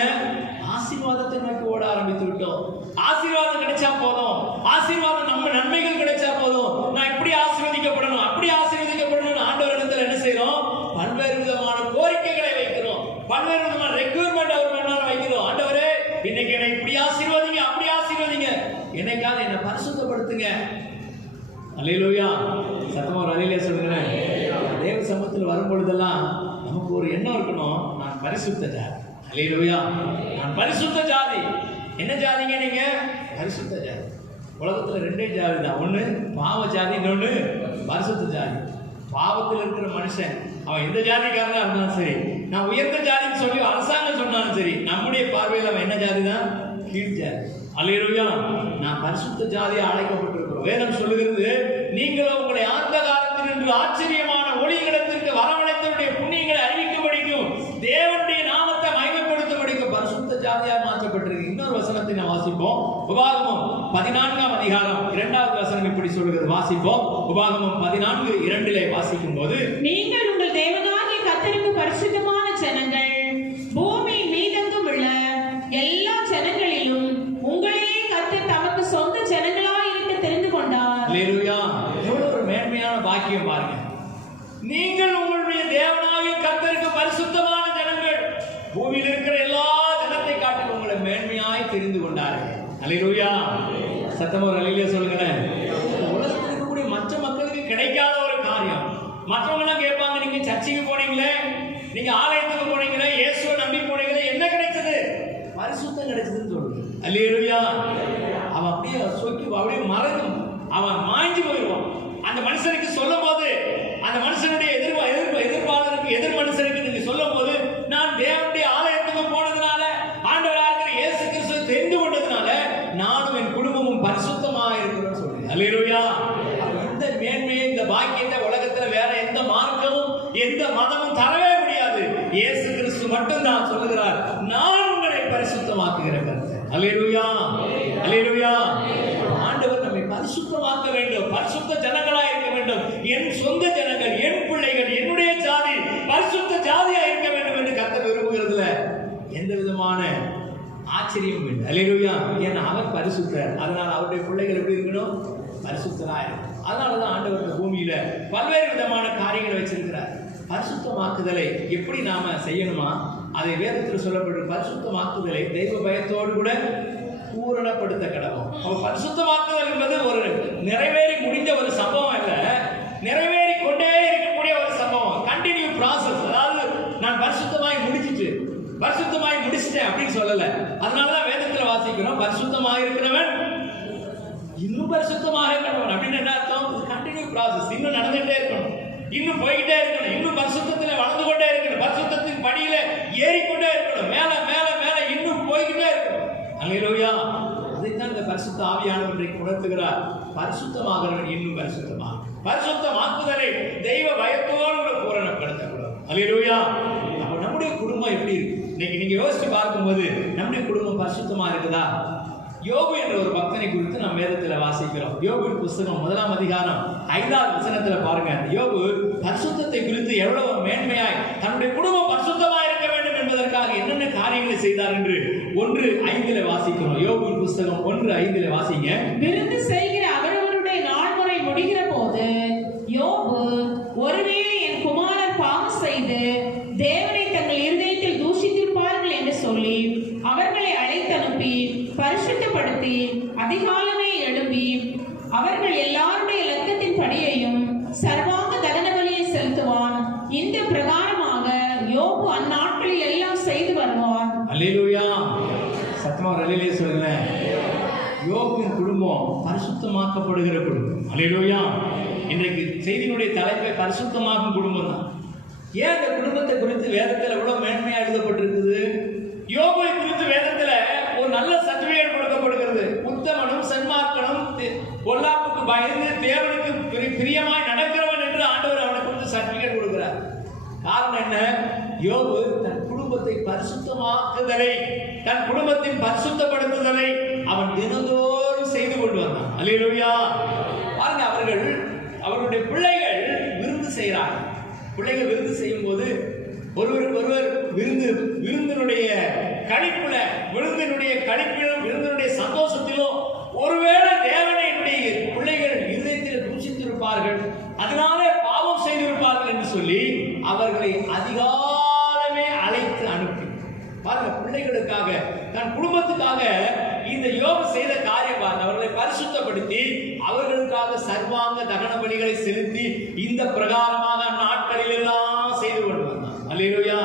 ஆசீர்வாதத்தை நோக்கி ஓட ஆரம்பித்து விட்டோம். ஆசீர்வாதம் கிடைச்சா போதும், ஆசீர்வாதம் நம்ம நன்மைகள் கிடைச்சா போதும், நான் இப்படி ஆசீர்வதிக்கப்படணும், அப்படி ஆசீர்வதிக்கப்படணும். ஆண்டவர் இடத்துல என்ன செய்யறோம்? பல்வேறு விதமான கோரிக்கைகளை வைக்கிறோம், பல்வேறு விதமான ரெக்யூர்மெண்ட் அவர் முன்னால வைக்கிறோம். ஆண்டவரே, இன்னைக்கு என்னை இப்படி ஆசீர்வதிங்க, அப்படி ஆசீர்வதிங்க, என்னைக்காவது என்னை பரிசுத்தப்படுத்துங்க. அல்லேலூயா. சத்தமா ஒரு அல்லேலூயா சொல்லுங்களேன். தேவ சமூகத்தில் வரும் பொழுதெல்லாம் நமக்கு ஒரு எண்ணம் இருக்கணும், நான் பரிசுத்த ஜாதி. அல்லேலூயா. நான் பரிசுத்த ஜாதி. என்ன ஜாதிங்க நீங்க? பரிசுத்த ஜாதி. உலகத்துல ரெண்டே ஜாதி தான். ஒண்ணு பாவ ஜாதி, இன்னொன்னு பரிசுத்த ஜாதி. பாவத்தில் இருக்கிற மனுஷன் அவன் எந்த ஜாதிக்காரனா இருந்தாலும் சரி, நான் உயர்ந்த ஜாதின்னு சொல்லி அரசாங்கம் சொன்னாலும் சரி, நம்முடைய பார்வையில் அவன் என்ன ஜாதி தான்? கீழ் ஜாதி. அல்லேலூயா. நான் பரிசுத்த ஜாதியை அழைக்கப்பட்டிருக்கிறோம். வேதம் சொல்லுகிறது, நீங்களோ உங்களை ஆந்த காலத்தில் நின்று ஆச்சரியமான ஒளியிடத்திற்கு வரவழைத்தவருடைய புண்ணியங்களை அறிவிக்கும்படிக்கும் தேவனுடைய நாமத்தை மகிமைப்படுத்தும்படிக்கும் பரிசுத்த ஜாதியாக மாற்றப்பட்டிருக்கு. இன்னொரு வசனத்தை நான் வாசிப்போம். உபாகமம் 14ஆம் அதிகாரம் 2வது வசனம் இப்படி சொல்லுகிறது. வாசிப்போம். உபாகமம் 14:2 வாசிக்கும் போது, நீங்கள் உங்கள் தேவனாகிய கர்த்தருக்கு பரிசுத்தமான ஜனங்கள், பூமியின் மீதெங்கும் உள்ள எல்லா ஜனங்களிலும் உங்களையே கர்த்தர் தமக்கு சொந்த ஜனங்களாய் இருக்க தெரிந்து கொண்டார். அல்லேலூயா. எவ்வளவு ஒரு மேன்மையான பாக்கியம் பாருங்க. நீங்கள் உங்களுடைய தேவனாகிய கர்த்தருக்கு பரிசுத்தமான ஜனங்கள், பூமியில் இருக்கிற எல்லா ஜனத்தை காட்டிலும் உங்களை மேன்மையாய் தெரிந்து கொண்டார்கள். அல்லேலூயா. சத்தமா ஒரு அல்லேலூயா சொல்லுங்களேன். உலகத்தில் இருக்கக்கூடிய மற்ற மக்களுக்கு கிடைக்காத ஒரு காரியம். மற்றவங்க எல்லாம் கேட்பாங்க, நீங்க சர்ச்சுக்கு போனீங்களே, நீங்க ஆலயத்துக்கு போனீங்களே, இயேசுவை நம்பி போனீங்களே, என்ன கிடைச்சது? பரிசுத்தம் கிடைச்சதுன்னு சொல்லுங்க. அல்லேலூயா. அவன் அப்படியே சொக்கி அப்படியே மறைந்து அவன் மாய்ஞ்சு போயிடுவான். அந்த மனுஷனுக்கு சொல்லும் போது, அந்த மனுஷனுடைய எதிர்பாளருக்கு எதிர் மனுஷனுக்கு நீங்க சொல்லும் போது, நான் தேவனுடைய ஆலயத்துக்கு போனதுனால, ஆண்டவராக இயேசு கிறிஸ்துவை தெரிந்து கொண்டதுனால நானும் என் குடும்பமும் பரிசுத்தமாக இருக்கிறோம் சொல்லுங்க. அல்லேலூயா. இந்த மேன்மையை, இந்த பாக்கியத்தை உலகத்துல வேற எந்த மார்க்கமும் எந்த மதமும் தரவே முடியாது. இயேசு கிறிஸ்து மட்டும்தான் சொல்லுகிறார், நான் உங்களை பரிசுத்தமாக்குகிற கர்த்தர். அல்லேலூயா. அல்லேலூயா. ஆண்டவர் நம்மை பரிசுத்தமாக்க வேண்டும், பரிசுத்த ஜனங்களா இருக்க வேண்டும். என் சொந்த ஜனங்கள், என் பிள்ளைகள், என்னுடைய ஜாதி பரிசுத்த ஜாதியா இருக்க வேண்டும் என்று கர்த்தர் விரும்புகிறதுல எந்த விதமான ஆச்சரியம் இல்லை. அல்லேலூயா. ஏன்னா அவர் பரிசுத்தர். அதனால அவருடைய பிள்ளைகள் எப்படி இருக்கணும்? பரிசுத்தரா இருக்கணும். அதனாலதான் ஆண்டவர் இந்த பூமியில பல்வேறு விதமான காரியங்களை வச்சிருக்கிறார். பரிசுத்தமாக்குதலை எப்படி நாம செய்யணுமா? அதை வேதத்தில் சொல்லப்பட்டு பரிசுத்தமாக்குதலை தெய்வ பயத்தோடு கூட பூரணப்படுத்த கடவும். பரிசுத்தமாக்குதல் என்பது ஒரு நிறைவேறி முடிந்த ஒரு சம்பவம் அல்ல, நிறைவேறி கொண்டே இருக்கக்கூடிய ஒரு சம்பவம். Continue process. அதாவது நான் பரிசுத்தமாய் முடிச்சிட்டேன் அப்படின்னு சொல்லல. அதனாலதான் வேதத்துல வாசிக்கிறோம், பரிசுத்தமாக இருக்கிறவன் இன்னும் பரிசுத்தமாக இருக்கிறவன் அப்படின்னு. என்ன அர்த்தம்? Continue process. இன்னும் நடந்துட்டே இருக்கணும், இன்னும் போய்கிட்டே இருக்கணும், இன்னும் பரிசுத்தத்துல வளர்ந்து கொண்டே இருக்கணும், பரிசுத்தத்தின் படியில ஏறிக்கொண்டே இருக்கணும், மேல மேல மேல இன்னும் போய்கிட்டே இருக்கணும். அல்லேலூயா. அதைத்தான் இந்த பரிசுத்த ஆவியானவர் இன்றைக்கு உணர்த்துகிறார். பரிசுத்தமாகிறவன் இன்னும் பரிசுத்தமாக. பரிசுத்தமாக்குதலை தெய்வ பயத்தோடு பூரணப்படுத்தக்கூடாது. அல்லேலூயா. அப்ப நம்முடைய குடும்பம் எப்படி இருக்கு? இன்னைக்கு நீங்க யோசிச்சு பார்க்கும்போது நம்முடைய குடும்பம் பரிசுத்தமா இருக்குதா? யோபு என்ற ஒரு பக்தனை குறித்து நாம் வேதத்துல வாசிக்கிறோம். யோபுவின் புஸ்தகம் 1ஆம் அதிகாரம் 5வது வசனத்துல பாருங்க. யோபு பரிசுத்தத்தை குறித்து எவ்வளவு மேன்மையாய் தன்னுடைய குடும்பம் பரிசுத்தமாக இருக்க வேண்டும் என்பதற்காக என்னென்ன காரியங்களை செய்தார் என்று 1:5 வாசிக்கிறோம். யோபுவின் புஸ்தகம் 1:5 வாசிங்க. விருந்து செய்கிற அவரவருடைய நாள்முறை முடிகிற போது யோபு, ஒருவேளை என் குமாரர் பாவம் செய்து தேவனை தங்கள் இருதயத்தில் தூஷித்திருப்பார்கள் என்று சொல்லி அவர்களை அழைத்தனுப்பி பரிசுத்தப்படுத்தி அதிகாலமே எழுப்பி அவர்கள் எல்லாருடைய இரத்தத்தின் படியையும் சர்வாங்க தகன பலியை செலுத்துவான். இந்த பிரகாரமாக யோபு அந்நாட்களில் எல்லாம் செய்து வருவான். அல்லேலூயா. சத்தமா ஒரு அல்லேலூயா சொல்லுங்களேன். யோபின் குடும்பம் பரிசுத்தமாக்கப்படுகிற குடும்பம். அல்லேலூயா. இன்றைக்கு செய்தியினுடைய தலைப்பை பரிசுத்தமாகும் குடும்பம் தான். ஏன் இந்த குடும்பத்தை குறித்து வேதத்தில் எவ்வளவு மேன்மையா எழுதப்பட்டிருக்குது? யோபை குறித்து வேதத்தில் ஒரு நல்ல சர்டிபிகேட் கொடுக்கப்படுகிறது. உத்தமனும் சன்மார்க்கனும் பொல்லாப்புக்கு பயந்து தேவனுக்கு பிரியமாய் நடக்கிறவன் என்று ஆண்டவர் அவனை குறித்து சர்டிபிகேட் கொடுக்கிறார். காரணம் என்ன? யோபு தன் குடும்பத்தை பரிசுத்தமாக்குதலை, தன் குடும்பத்தின் பரிசுத்தப்படுத்துதலை அவன் தினந்தோறும் செய்து கொண்டு வந்தான். அல்லேலூயா. பாருங்க, அவர்களுடைய பிள்ளைகள் விருந்து செய்கிறார்கள். பிள்ளைகள் விருந்து செய்யும் போது ஒருவருக்கு ஒருவர் விருந்தினுடைய கழிப்பிலும் விருந்தினுடைய சந்தோஷத்திலும் ஒருவேளை தேவனை பிள்ளைகள் இதயத்தில் தூஷித்திருப்பார்கள், அதனாலே பாவம் செய்திருப்பார்கள் என்று சொல்லி அவர்களை அதிகாலமே அழைத்து அனுப்பி, பாருங்க, பிள்ளைகளுக்காக தன் குடும்பத்துக்காக இந்த யோபு செய்த காரியம் பாருங்க. அவர்களை பரிசுத்தப்படுத்தி அவர்களுக்காக சர்வாங்க தகன பலிகளை செலுத்தி இந்த பிரகாரமாக நாட்களில் எல்லாம் செய்து கொண்டு வந்தான். அல்லேலூயா.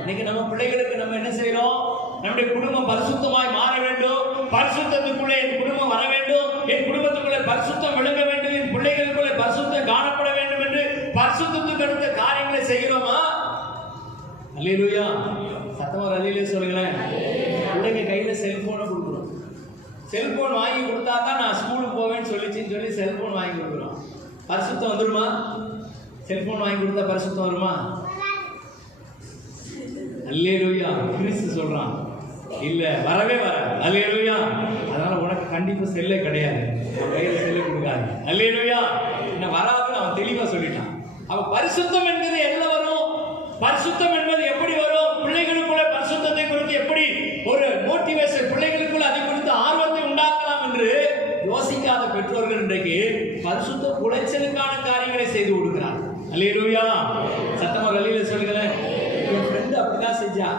இன்னைக்கு நம்ம பிள்ளைகளுக்கு நம்ம என்ன செய்யறோம்? நம்முடைய குடும்பம் பரிசுத்தமாய் மாற வேண்டும், பரிசுத்தத்துக்குள்ளே என் குடும்பம் வர வேண்டும், என் குடும்பத்துக்குள்ளே பரிசுத்தம் விளங்க வேண்டும், என் பிள்ளைகளுக்குள்ளே பரிசுத்தம் காணப்பட வேண்டும் என்று பரிசுத்தத்துக்கு அடுத்த காரியங்களை செய்கிறோமா? அல்லேலூயா. சத்தமா அல்லேலூயா சொல்லுங்களேன். பிள்ளைங்க கையில செல்போனை கொடுக்குறோம். செல்போன் வாங்கி கொடுத்தா தான் நான் ஸ்கூலுக்கு போவேன்னு சொல்லிச்சின்னு சொல்லி செல்போன் வாங்கி கொடுக்குறோம். பரிசுத்தம் வந்துருமா? செல்போன் வாங்கி கொடுத்தா பரிசுத்தம் வருமா? அல்லேலூயா. கிறிஸ்து சொல்றான், இல்ல, வரவே வர. அல்லேலூயா. அதனால உனக்கு கண்டிப்பா செல்லே கிடையாது, அவன் கையில செல்ல கொடுக்காது. அல்லேலூயா. என்ன வராதுன்னு அவன் தெளிவா சொல்லிட்டான். அவன் பரிசுத்தம் என்பது என்ன வரும்? பரிசுத்தம் என்பது எப்படி வரும்? பிள்ளைகளுக்குள்ள பரிசுத்தத்தை குறித்து எப்படி ஒரு மோட்டிவேஷன், பிள்ளைகளுக்குள்ள அதை குறித்து ஆர்வத்தை உண்டாக்கலாம் என்று யோசிக்காத பெற்றோர்கள் இன்றைக்கு பரிசுத்த குலைச்சலுக்கான காரியங்களை செய்து கொடுக்கிறார். அல்லேலூயா. சத்தமா அல்லேலூயா சொல்லுங்களேன். என் ஃப்ரெண்டு அப்படிதான் செஞ்சா,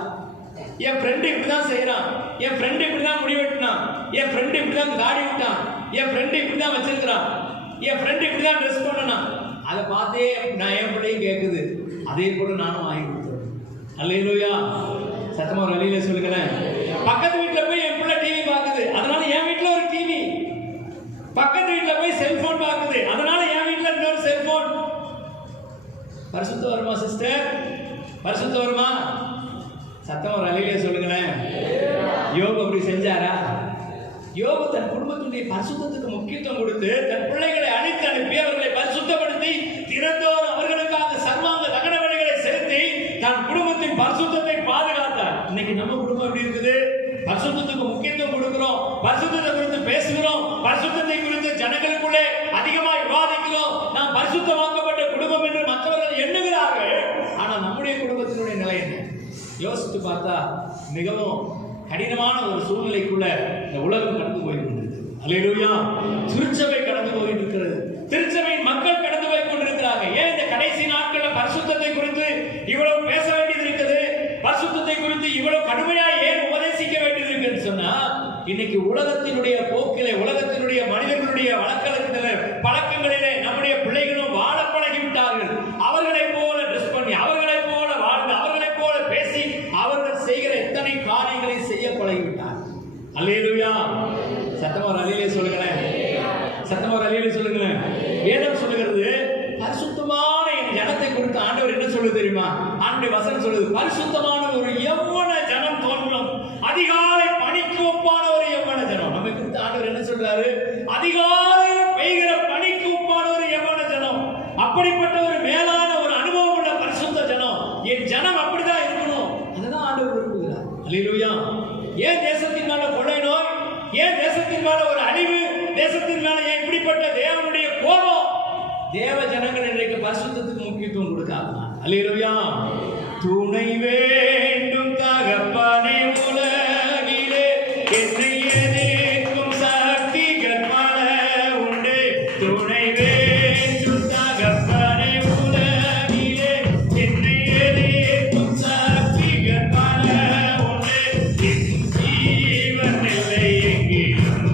என் ஃப்ரெண்டு இப்படிதான் செய்யறான், என் ஃப்ரெண்டு இப்படிதான் முடிவெட்டினான், என் ஃப்ரெண்டு இப்படிதான் தாடி விட்டான், என் ஃப்ரெண்டு இப்படிதான் வச்சிருக்கிறான், என் ஃப்ரெண்டு இப்படிதான் ட்ரெஸ் பண்ணனான். அதை பார்த்தே நான் என் பிள்ளையும் கேட்குது, அதே போல நானும் வாங்கி கொடுத்தேன். அல்லேலூயா. சத்தமா ஒரு அல்லேலூயா சொல்லுங்களேன். பக்கத்து வீட்டுல போய் என் பிள்ளை டிவி பார்க்குது, அதனால என் வீட்டுல ஒரு டிவி. பக்கத்து வீட்டுல போய் செல்போன் பார்க்குது, அதனால என் வீட்டுல இன்னொரு செல்போன். பரிசுத்தம் வருமா சிஸ்டர்? பரிசுத்தம் வருமா? சத்தமா ஒரு அல்லேலூயா சொல்லுங்களேன். யோபு அப்படி செஞ்சாரா? யோபு தன் குடும்பத்துடைய பரிசுத்தத்துக்கு முக்கியத்துவம் கொடுத்து தன் பிள்ளைகளை அழைத்து அனுப்பி அவர்களை பரிசுத்தப்படுத்தி திறந்தோர் அவர்களுக்காக சர்வாங்க தகன பலிகளை செலுத்தி தன் குடும்பத்தின் பரிசுத்தத்தை பாதுகாத்தார். இன்னைக்கு நம்ம குடும்பம் எப்படி இருக்குது? பரிசுத்தத்துக்கு முக்கியத்துவம் கொடுக்கிறோம், பரிசுத்தத்தை குறித்து பேசுகிறோம், பரிசுத்தத்தை குறித்து ஜனங்களுக்குள்ளே அதிகமாக விவாதிக்கிறோம். நாம் பரிசுத்தமாக்கப்பட்ட குடும்பம் என்று மற்றவர்கள் எண்ணுகிறார்கள். ஆனால் நம்முடைய குடும்பத்தினுடைய நிலை என்ன? யோசித்து பார்த்தா மிகவும் கடினமான ஒரு சூழ்நிலைக்குள்ள இந்த உலகம் கடந்து போய் கொண்டிருக்கிறது. அல்லேலூயா. திருச்சபை கடந்து போய் இருக்கிறது. திருச்சபையின் மக்கள் கடந்து போய் கொண்டிருக்கிறாங்க. ஏன் இந்த கடைசி நாட்களில் பரிசுத்தத்தை குறித்து இவ்வளவு பேச வேண்டியது இருக்குது? பரிசுத்தத்தை குறித்து இவ்வளவு கடுமையா ஏன் உபதேசிக்க வேண்டியது இருக்குன்னு சொன்னா, இன்னைக்கு உலகத்தினுடைய போக்கிலே, உலகத்தினுடைய மனிதர்களுடைய பழக்கங்களிலே நம்முடைய பிள்ளைகளும் வாழ பழகி விட்டார்கள். அவர்களைப் போல ட்ரெஸ் பண்ணி, அவர்களைப் போல வாழ்ந்து, அவர்களைப் போல பேசி, அவர்கள் செய்கிற எத்தனை காரியங்களை செய்ய பழகிவிட்டார். அல்லேலூயா. சத்தமா ஒரு அல்லேலூயா சொல்லுங்களேன். சத்தமா ஒரு அல்லேலூயா சொல்லுங்களேன். வேதம் சொல்லுகிறது, பரிசுத்தமான என் ஜனத்தை குறித்து ஆண்டவர் என்ன சொல்லுது தெரியுமா? ஆண்டவர் வசனம் சொல்லுது, பரிசுத்தமான ஒரு யௌவன ஜனம் தோன்றும், அதிகாலை பனிக்கு ஒப்பான ஒரு யௌவன ஜனம். நம்ம குறித்து ஆண்டவர் என்ன சொல்றாரு? அதிகாலையில் பெய்கிற பனிக்கு ஒப்பான ஒரு யௌவன ஜனம். அப்படிப்பட்ட ஒரு மேலான ஒரு அனுபவம் உள்ள பரிசுத்த ஜனம். என் ஜனம் அப்படிதான் இருக்கணும். அதுதான் ஆண்டவர் விரும்புகிறார். அல்லேலூயா. ஏன் தேசத்தின் மேல கொள்ளை நோய்? ஏன் தேசத்தின் மேல ஒரு அழிவு? தேசத்தின் மேல ஏன் இப்படிப்பட்ட தேவனுடைய கோபம்? தேவ ஜனங்கள் இன்றைக்கு பரிசுத்தத்துக்கு முக்கியத்துவம் கொடுக்காது. அல்லேலூயா. துணை வேண்டும் தகப்பனே உலகிலே, என்னை எதிர்க்கும் சக்திகள் பல உண்டு. துணை வேண்டும் தகப்பனே உலகிலே, என்னை எதிர்க்கும் சக்திகள் பல உண்டு. என் ஜீவன் இல்லை எங்கிலும்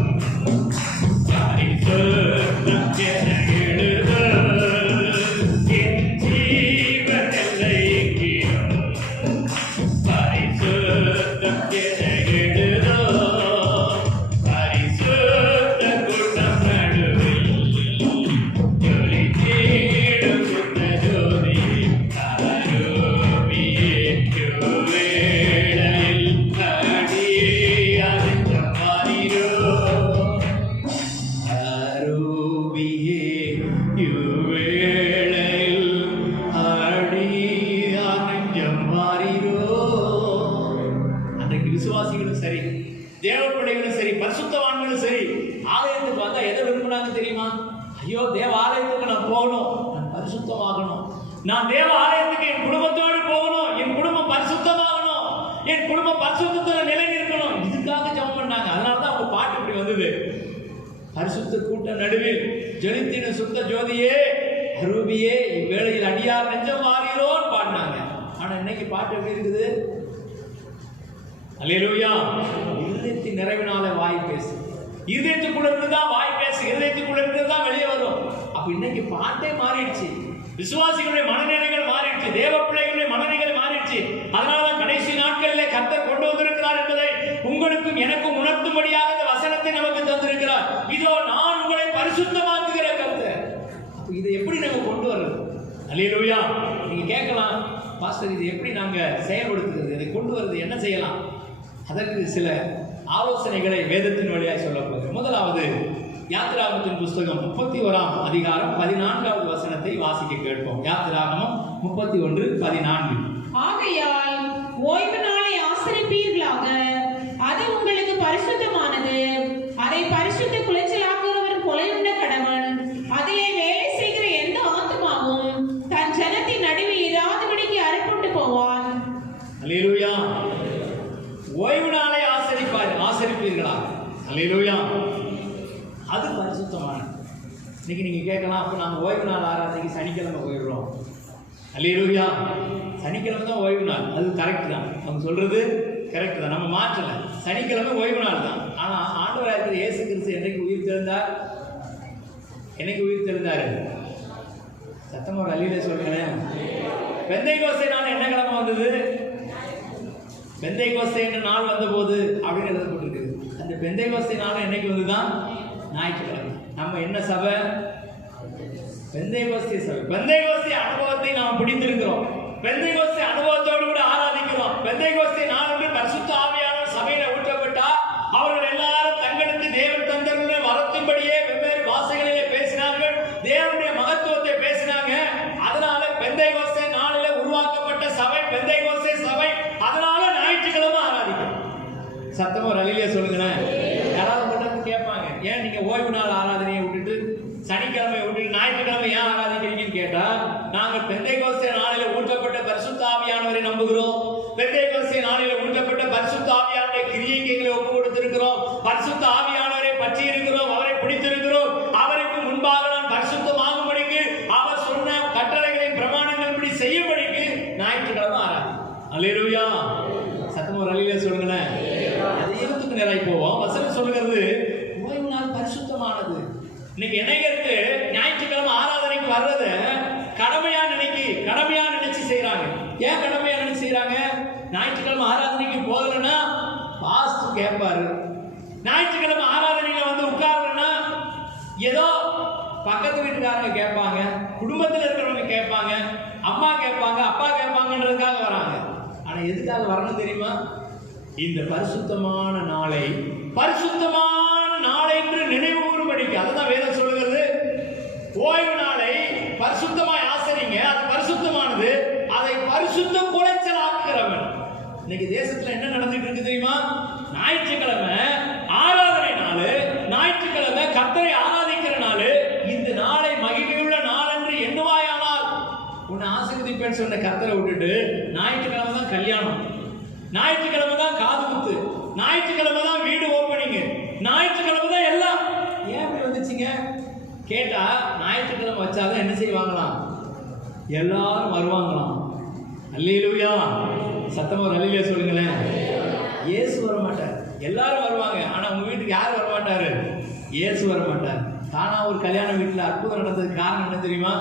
விசுவாசிகளும் சரி, தேவ பிள்ளைகளும் சரி, பரிசுத்தவான்களும் சரி, ஆலயத்துக்கு வந்தா எதை விரும்புனாங்க தெரியுமா? ஐயோ, தேவ ஆலயத்துக்கு நான் போகணும், நான் பரிசுத்தமாகணும், நான் தேவ ஆலயத்துக்கு என் குடும்பத்தோடு போகணும், என் குடும்பம் பரிசுத்தமாகணும், என் குடும்பம் பரிசுத்தத்தில் நிலை நிற்கணும், இதுக்காக ஜெபம் பண்ணாங்க. அதனாலதான் அவங்க பாட்டு இப்படி வந்தது. பரிசுத்த கூட்ட நடுவில் ஜொலித்தின சுத்த ஜோதியே அரூபியே இவ்வேளையில் அடியார் நெஞ்சம் மாறியோன்னு பாடினாங்க. ஆனா இன்னைக்கு பாட்டு எப்படி இருக்குது? அல்லேலூயா. இருதயத்தின் நிறைவினால வாய் பேசு, இருதயத்துக்குள்ள இருந்துதான் வாய் பேசு, இருதயத்துக்குள்ள இருந்துதான் வெளியே வரும். அப்ப இன்னைக்கு பாட்டே மாறிடுச்சு, விசுவாசிகளுடைய மனநிலைகள் மாறிடுச்சு, தேவ பிள்ளைகளுடைய மனநிலைகள் மாறிடுச்சு. அதனாலதான் கடைசி நாட்களிலே கர்த்தர் கொண்டு வந்திருக்கிறார் என்பதை உங்களுக்கும் எனக்கும் உணர்த்தும்படியாக இந்த வசனத்தை நமக்கு தந்திருக்கிறார். இதோ நான் உங்களை பரிசுத்தமாக்குகிற கர்த்தர். இதை எப்படி நம்ம கொண்டு வர்றது? அல்லேலூயா. நீங்க கேட்கலாம், பாஸ்டர் இது எப்படி நாங்க செயல்படுத்துறது, இதை கொண்டு வருது என்ன செய்யலாம்? அதற்கு சில ஆலோசனைகளை வேதத்தின் வழியாக சொல்லப்படுகிறது. முதலாவது, யாத்திராகமத்தின் புஸ்தகம் 31ஆம் அதிகாரம் 14வது வசனத்தை வாசிக்க கேட்போம். யாத்திராகமம் 31:14. ஆகையால் ஓய்வு நாளை ஆசரிப்பீர்களாக, அது உங்களுக்கு பரிசுத்தமானது, அதை பரிசுத்த குலைச்சலாக்குகிறவன் கொலையுண்ட கடவன், அதிலே வேலை செய்கிற எந்த ஆத்துமாவும் தன் ஜனத்தின் நடுவில் இராதபடிக்கு அறுப்புண்டு போவான். அல்லேலூயா. ஓய்வு நாளை ஆசரிப்பீர்களாக. அல்லேலூயா. அது பரிசுத்தமானது. இன்னைக்கு நீங்க கேட்கலாம், அப்ப நாங்க ஓய்வு நாள் ஆராதனைக்கு சனிக்கிழமை போயிடுறோம். அல்லேலூயா. சனிக்கிழமை தான் ஓய்வு நாள், அது கரெக்ட் தான், அவங்க சொல்றது கரெக்ட் தான், நம்ம மாற்றல. சனிக்கிழமை ஓய்வு நாள் தான். ஆனா ஆண்டவராகிய இயேசு கிறிஸ்து என்னைக்கு உயிர் தெழுந்தார்? என்னைக்கு உயிர் தெழுந்தாரு? சத்தமா ஒரு அழியில சொல்றேன். பெந்தைக்கோஸ்தே நாள் என்ன கிழமை வந்தது? பெந்தைக்கோஸ்தே என்ற நாள் வந்த போது அப்படின்னு எழுதப்பட்டிருக்குது. அந்த பெந்தைக்கோஸ்தே நாள் என்னைக்கு வந்துதான்? ஞாயிற்றுக்கிழமை. நம்ம என்ன சபை? பெந்தைக்கோஸ்தே சபை. பெந்தைக்கோஸ்தே அனுபவத்தை நாம் பிடித்திருக்கிறோம். பெந்தைக்கோஸ்தே அனுபவத்தோடு கூட ஆராதிக்கிறோம். பெந்தைக்கோஸ்தே நாளன்று பரிசுத்த ஆவியானவர் சபையில ஊற்றப்பட்டா அவர்கள் எல்லாரும் தங்களுக்கு தேவன் தந்தருடைய வரத்தின்படியே வெவ்வேறு வாசைகளிலே பேசினார்கள், தேவனுடைய மகத்துவத்தை பேசினாங்க. அதனால பெந்தைக்கோஸ்தே நாளிலே உருவாக்கப்பட்ட சபை பெந்தைக்கோஸ்தே சபை. அதனால ஞாயிற்றுக்கிழமை ஆராதிக்கிறோம். சத்தமா ஒரு அலிலியா சொல்லுங்களேன். யாராவது கேட்பாங்க, ஏன் நீங்க ஓய்வு நாள் ஆராதனையை விட்டுட்டு சனிக்கிழமை விட்டுட்டு ஞாயிற்றுக்கிழமை ஏன் ஆராதிக்கிறீங்கன்னு கேட்டா, நாங்கள் பெந்தைக்கோஸ்தே நாளில ஊற்றப்பட்ட பரிசுத்த ஆவியானவரை நம்புகிறோம். பெந்தைக்கோஸ்தே நாளில ஊற்றப்பட்ட பரிசுத்த ஆவியானவருடைய கிரியைக்கு எங்களை ஒப்பு கொடுத்திருக்கிறோம். பரிசுத்த ஆவியானவரை பற்றி இருக்கிறோம், அவரை பிடித்திருக்கிறோம். அவருக்கு முன்பாக நான் பரிசுத்தமாகும்படிக்கு அவர் சொன்ன கட்டளைகளை பிரமாணங்களின்படி செய்யும்படிக்கு ஞாயிற்றுக்கிழமை ஆராதி. அல்லேலூயா. சத்தமா ஒரு அலிலியா சொல்லுங்களேன். தெய்வத்துக்கு நேராய் போவோம். வசனம் சொல்லுகிறது ஓய்வு நாள் பரிசுத்தமானது. இன்னைக்கு அநேகருக்கு ஞாயிற்றுக்கிழமை ஆராதனைக்கு வர்றத கடமையா நினைச்சு செய்யறாங்க. ஏன் கடமையா நினைச்சு செய்யறாங்க? ஞாயிற்றுக்கிழமை ஆராதனைக்கு போகலன்னா பாஸ்டர் கேட்பாரு. ஞாயிற்றுக்கிழமை ஆராதனையில வந்து உட்கார்றன்னா ஏதோ பக்கத்து வீட்டுக்காரங்க கேட்பாங்க, குடும்பத்தில் இருக்கிறவங்க கேட்பாங்க, அம்மா கேட்பாங்க, அப்பா கேட்பாங்கன்றதுக்காக வராங்க. ஆனா எதுக்காக வரணும் தெரியுமா? இந்த பரிசுத்தமான நாளை என்று நினைவு கூறும்படிக்கு. அதுதான் வேதம் சொல்லுகிறது. ஓய்வு நாளை பரிசுத்தமாய் ஆசரிங்க, அது பரிசுத்தமானது, அதை பரிசுத்த குலைச்சலாக்குகிறவன். இன்னைக்கு தேசத்துல என்ன நடந்துட்டு இருக்கு தெரியுமா? ஞாயிற்றுக்கிழமை ஆராதனை நாள், ஞாயிற்றுக்கிழமை கர்த்தரை ஆராதிக்கிற நாள். இந்த நாளை மகிமையுள்ள நாள் என்று எண்ணுவாயானால் உன்னை ஆசீர்வதிப்பேன்னு சொன்ன கர்த்தரை விட்டுட்டு ஞாயிற்றுக்கிழமை தான் கல்யாணம், ஞாயிற்றுக்கிழமை தான் காது குத்து, ஞாயிற்றுக்கிழமை தான் வீடு ஓப்பனிங், ஞாயிற்றுக்கிழமை தான் எல்லாம். ஏன் இப்படி வந்துச்சுங்க கேட்டா, ஞாயிற்றுக்கிழமை வச்சாதான் என்ன செய்வாங்களாம்? எல்லாரும் வருவாங்களாம். அல்லேலூயா. சத்தமா ஒரு அல்லேலூயா சொல்லுங்களேன். இயேசு வர மாட்டார், எல்லாரும் வருவாங்க. ஆனா உங்க வீட்டுக்கு யாரும் வர மாட்டாரு? இயேசு வர மாட்டார். தானா ஒரு கல்யாண வீட்டில் அற்புதம் நடந்ததுக்கு காரணம் என்ன தெரியுமா?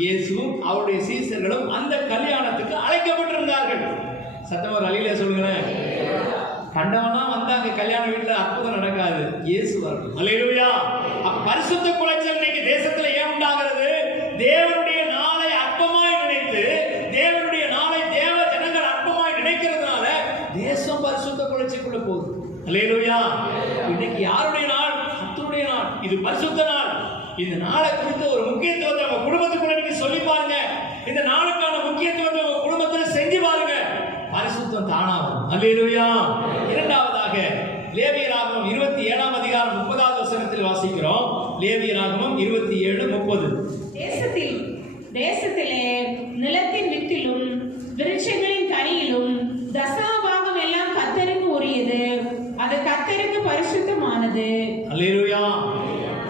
இயேசுவும் அவருடைய சீசர்களும் அந்த கல்யாணத்துக்கு அழைக்கப்பட்டிருந்தார்கள். சத்தமா ஒரு அல்லேலூயா சொல்லுங்களேன். கண்டவனா வந்தாங்க கல்யாண வீட்டில் அற்புதம் நடக்காது, இயேசு வரணும். அல்லேலூயா. பரிசுத்த குலைச்சல் இன்னைக்கு தேசத்துல ஏன் உண்டாகிறது? தேவனுடைய நாளை அற்பமாய் நினைத்து, தேவனுடைய நாளை தேவ ஜனங்கள் அற்பமாய் நினைக்கிறதுனால தேசம் பரிசுத்த குலைச்சலுக்குள்ள போகுது. அல்லேலூயா. இன்னைக்கு யாருடைய நாள்? கர்த்தருடைய நாள். இது பரிசுத்த நாள். இந்த நாளை குறித்த ஒரு முக்கியத்துவத்தை நம்ம குடும்பத்துக்குள்ள நீங்க சொல்லி பாருங்க. இந்த நாளுக்கான முக்கியத்துவத்தை உங்க குடும்பத்துல செஞ்சு பாருங்க. பரிசுத்தம் தானாகும். அல்லேலூயா. இரண்டாவது லேவியராகமம் 27:30. தேசத்திலே நிலத்தின் வித்திலும் விருட்சங்களின் கனியிலும் தசமபாகம் எல்லாம் கர்த்தருக்கு உரியது, அது கர்த்தருக்கு பரிசுத்தமானது. அல்லேலூயா.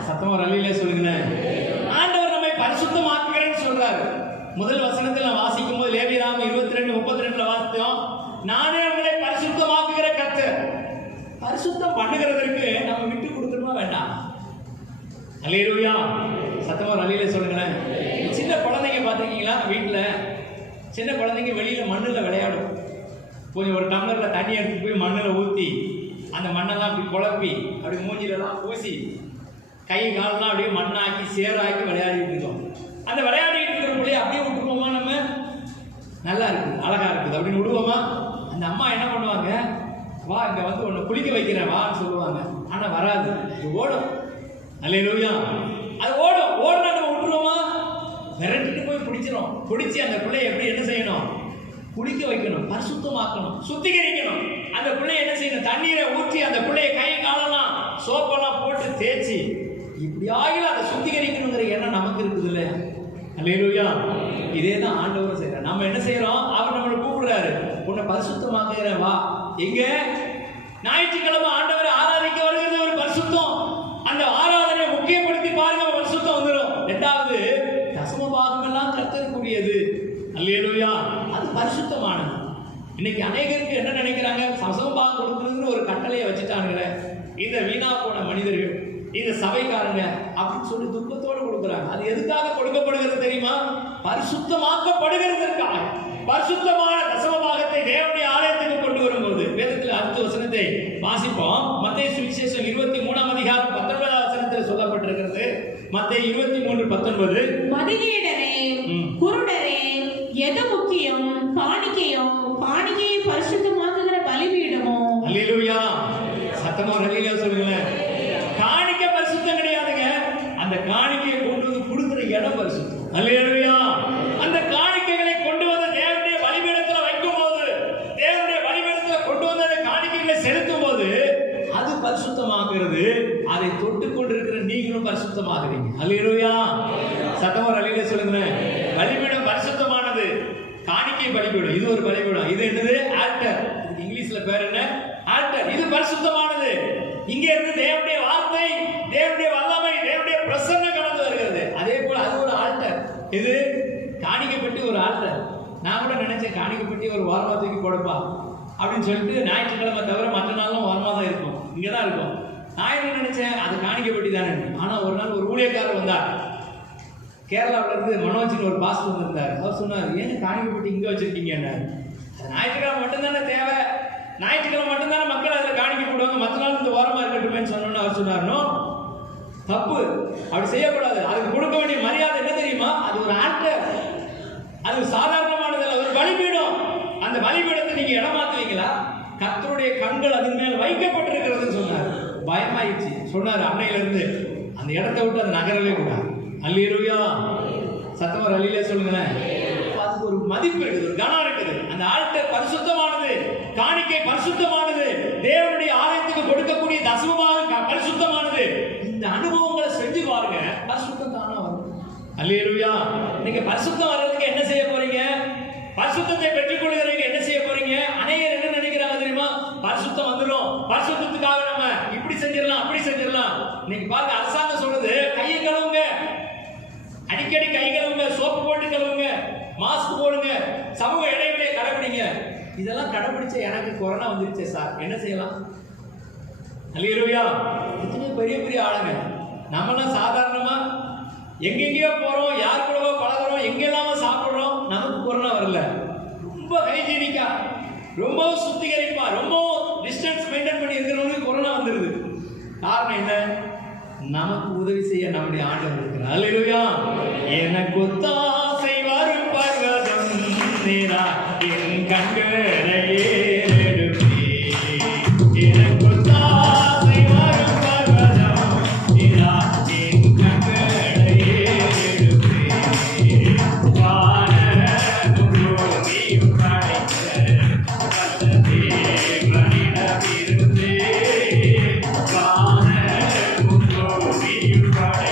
சத்தமா ஒரு அல்லேலூயா சொல்லுங்களேன். ஆண்டவர் நம்மை பரிசுத்தமாக்குகிறேன்னு சொல்றாரு. முதல் வசனத்தில் நான் வாசிக்கும் போது லேவியராகமம் 22:32 வாசித்தோம். நானே உங்களை பரிசுத்தமாக்குகிற கர்த்தர். பரிசுத்தம் பண்ணுகிறதற்கு நம்ம விட்டு கொடுக்கணுமா வேண்டாம்? அல்லேலூயா. சத்தமா ஒரு அல்லேலூயா சொல்லுங்களேன். சின்ன குழந்தைங்க பார்த்துருக்கீங்களா? வீட்டில் சின்ன குழந்தைங்க வெளியில் மண்ணில் விளையாடும். கொஞ்சம் ஒரு டம்ளரில் தண்ணி எடுத்து போய் மண்ணில் ஊற்றி அந்த மண்ணெல்லாம் அப்படி குழப்பி அப்படி மூஞ்சிலெல்லாம் பூசி கை காலெல்லாம் அப்படியே மண்ணாக்கி சேராக்கி விளையாடிட்டு இருக்கோம். அந்த விளையாடிட்டு இருக்கிற பிள்ளைய அப்படியே விட்டுருவோமா? நம்ம நல்லா இருக்குது, அழகா இருக்குது அப்படின்னு விடுவோமா? அந்த அம்மா என்ன பண்ணுவாங்க? வா இங்கே வந்து ஒன்று குளிக்க வைக்கிறேன் வான்னு சொல்லுவாங்க. ஆனால் வராது, அது ஓடும். அல்லேலூயா. அது ஓடும். ஓடுனா நம்ம விட்டுருவோமா? விரட்டிட்டு போய் பிடிச்சிரும். பிடிச்சி அந்த பிள்ளைய எப்படி என்ன செய்யணும்? குளிக்க வைக்கணும், பரிசுத்தமாக்கணும், சுத்திகரிக்கணும். அந்த பிள்ளைய என்ன செய்யணும்? தண்ணீரை ஊற்றி அந்த பிள்ளைய கை காலெல்லாம் சோப்பெல்லாம் போட்டு தேய்ச்சி இப்படியாக அதை சுத்திகரிக்கணுங்கிற எண்ணம் நமக்கு இருக்குது இல்லையா? அல்லேலூயா. இதே தான் ஆண்டவரும் செய்யறார். நம்ம என்ன செய்யறோம்? அவர் நம்மளை கூப்பிடுறாரு, உன்னை பரிசுத்தமாக்குற வா. எங்க? ஞாயிற்றுக்கிழமை ஆண்டவரை ஆராதிக்க வருகிறது ஒரு பரிசுத்தம். அந்த ஆராதனை முக்கியப்படுத்தி பாருங்க, பரிசுத்தம் வந்துடும். இரண்டாவது, தசம பாகம் எல்லாம் கர்த்தருக்குரியது. அல்லேலூயா. அது பரிசுத்தமானது. இன்னைக்கு அநேகருக்கு என்ன நினைக்கிறாங்க? தசம பாகம் கொடுக்குறதுன்னு ஒரு கட்டளையை வச்சுட்டானுங்களே இந்த வீணா போன மனிதர்கள், இந்த சபைக்காரங்க அப்படின்னு சொல்லி துக்கத்தோடு கொடுக்குறாங்க. அது எதுக்காக கொடுக்கப்படுகிறது தெரியுமா? பரிசுத்தமாக்கப்படுகிறதற்காக. பரிசுத்தமான தசமபாகத்தை தேவனுடைய ஆலயத்துக்கு கொண்டு வரும்போது வேதத்தில் அடுத்த வசனத்தை வாசிப்போம். மத்தேயு சுவிசேஷம் 23:19 வசனத்தில் சொல்லப்பட்டிருக்கிறது. மத்தேயு 23:19. மதிகேடரே, குருடரே, எது முக்கியம்? காணிக்கையை பரிசுத்தமாக்குகிற பலிபீடமோ? அல்லேலூயா. சத்தமா அல்லேலூயா சொல்லுங்களேன். காணிக்கை பரிசுத்தம் கிடையாதுங்க. அந்த காணிக்கையை கொண்டு வந்து கொடுக்கிற இடம் பரிசுத்தம். அல்லேலூயா. அந்த காணிக்கைகளை கொண்டு வந்து தேவனுடைய பலிபீடத்தில் வைக்கும் போது, தேவனுடைய பலிபீடத்தில் கொண்டு வந்து அந்த காணிக்கைகளை செலுத்தும் போது அது பரிசுத்தமாகிறது. அதை தொட்டு கொண்டிருக்கிற நீங்களும் பரிசுத்தமாகிறீங்க. அல்லேலூயா. சத்தமா அல்லேலூயா சொல்லுங்களேன். பலிபீடம் பரிசுத்தமானது. காணிக்கை பலிபீடம் இது ஒரு பலிபீடம். இது என்னது? ஆல்டர். இங்கிலீஷ்ல பேர் என்ன? ஆல்டர். இது பரிசுத்தமானது. இங்க இருந்து தேவனுடைய வார்த்தை, தேவனுடைய வல்லமை, தேவனுடைய பிரசன்னம் கடந்து வருகிறது. அதே போல அது ஒரு ஆல்டர். இது காணிக்கப்பட்டி ஒரு ஆல்டர். நான் கூட நினைச்சேன் காணிக்கப்பட்டி ஒரு வாரமா தூக்கி போடப்பா அப்படின்னு சொல்லிட்டு ஞாயிற்றுக்கிழமை தவிர மற்ற நாளும் வாரமா தான் இருக்கும், இங்கே தான் இருக்கும். நான் என்ன நினைச்சேன்? அது காணிக்கப்பட்டி தானே. ஆனால் ஒரு நாள் ஒரு ஊழியக்காரர் வந்தார். கேரளாவில் இருந்து மனோஜின்னு ஒரு பாஸ்டர் வந்திருந்தார். அவர் சொன்னார், ஏன் காணிக்கப்பட்டி இங்கே வச்சிருக்கீங்க? அது ஞாயிற்றுக்கிழமை மட்டும்தானே தேவை, ஞாயிற்றுக்கிழமை மட்டும்தானே மக்கள் அதில் காணிக்க போடுவாங்க, மற்ற நாள் இந்த வாரமாக இருக்கட்டுமே சொன்னோன்னு அவர் சொன்னார்னோ தப்பு, அப்படி செய்யக்கூடாது. அதுக்கு கொடுக்க வேண்டிய மரியாதை என்ன தெரியுமா? அது ஒரு ஆல்டர். அது சாதாரணமானது ஒரு பலிபீடம். அந்த பலிபீடத்தை நீங்க இடமாத்துவீங்களா? கர்த்தருடைய கண்கள் அதன் மேல் வைக்கப்பட்டிருக்கிறதுன்னு சொன்னார். பயமாயிடுச்சு. சொன்னார், அன்னையில இருந்து அந்த இடத்தை விட்டு அது நகரவே கூடாது. அல்லேலூயா. சத்தமா அல்லேலூயா சொல்லுங்களேன். அதுக்கு ஒரு மதிப்பு இருக்குது, ஒரு கனம் இருக்குது. அந்த ஆல்டர் பரிசுத்தமானது, காணிக்கை பரிசுத்தமானது, தேவனுடைய ஆலயத்துக்கு கொடுக்கக்கூடிய தசமமாக பரிசுத்தமானது. இந்த அனுபவங்களை செஞ்சு பாருங்க, பரிசுத்தம் தானா வரும். அல்லேலூயா. நீங்க பரிசுத்தம் வர்றதுக்கு என்ன செய்ய போறீங்க? பரிசுத்தத்தை பெற்றுக் கொள்கிறதுக்கு என்ன செய்ய போறீங்க? அநேகர் என்ன நினைக்கிறாங்க தெரியுமா? பரிசுத்தம் வந்துடும், பரிசுத்தத்துக்காக நம்ம இப்படி செஞ்சிடலாம் அப்படி செஞ்சிடலாம். இன்னைக்கு பாருங்க, அரசாங்கம் சொல்றது கையை கழுவுங்க, அடிக்கடி கை கழுவுங்க, சோப்பு போட்டு கழுவுங்க, மாஸ்க் போடுங்க, சமூக இடைவெளியை கடைபிடிங்க. இதெல்லாம் கடைபிடிச்ச எனக்கு கொரோனா வந்துருச்சு சார், என்ன செய்யலாம்? அல்லேலூயா. இத்தனை பெரிய பெரிய ஆளுங்க. நம்மளாம் சாதாரணமா எங்கெங்கேயோ போறோம், யார் கூடவோ பழகிறோம், எங்கெல்லாமோ சாப்பிடுறோம், நமக்கு கொரோனா வரல. ரொம்ப ஹைஜீனிக்கா, ரொம்ப சுத்திகரிப்பா, ரொம்ப டிஸ்டன்ஸ் மெயின்டைன் பண்ணி இருக்கிறவங்களுக்கு கொரோனா வந்துருது. காரணம் என்ன? நமக்கு உதவி செய்ய நம்முடைய ஆண்டவர் இருக்கிறார். அல்லேலூயா. எனக்கு ஒத்தாசை வரும் பர்வதம் நீரா, என் கண்களை ஏறெடுப்பே. எனக்கு ஒத்தாசை வரும் பர்வதம் நீரா, என் கண்களை ஏறெடுப்பே. வானமும் பூமியும் படைத்த வல்ல தேவனிடமிருந்தே, வானமும் பூமியும் படைத்த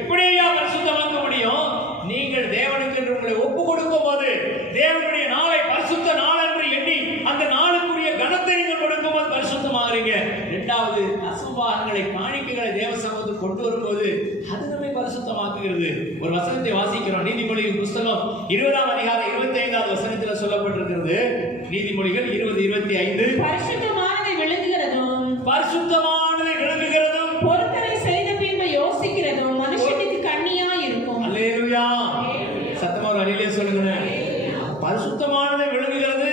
எப்படி ஐயா பரிசுத்தமாக்க முடியும்? நீங்கள் தேவனுக்கு என்று உங்களை ஒப்பு கொடுக்கும் போது, தேவனுடைய நாளை பரிசுத்த நாள் என்று எண்ணி அந்த நாளுக்குரிய கனத்தை நீங்கள் கொடுக்கும் போது பரிசுத்தமாகறீங்க. இரண்டாவது, அசுபாகங்களை காணிக்கைகளை தேவ சமூகத்துக்கு கொண்டு வரும்போது அது நம்மை பரிசுத்தமாக்குகிறது. ஒரு வசனத்தை வாசிக்கிறோம். நீதிமொழிகள் புஸ்தகம் 20ஆம் அதிகாரம் 25வது வசனத்தில் சொல்லப்பட்டிருக்கிறது. நீதிமொழிகள் 20:25. பரிசுத்தமானதை விழுங்குகிறதும் பரிசுத்தமானதை விழுங்குகிறதும் பொருத்தனை செய்த பின்பு யோசிக்கிறதும் மனுஷனுக்கு கண்ணியா இருக்கும். அல்லேலூயா. சத்தமா ஒரு அலிலே சொல்லுங்க. பரிசுத்தமானதை விழுங்குகிறது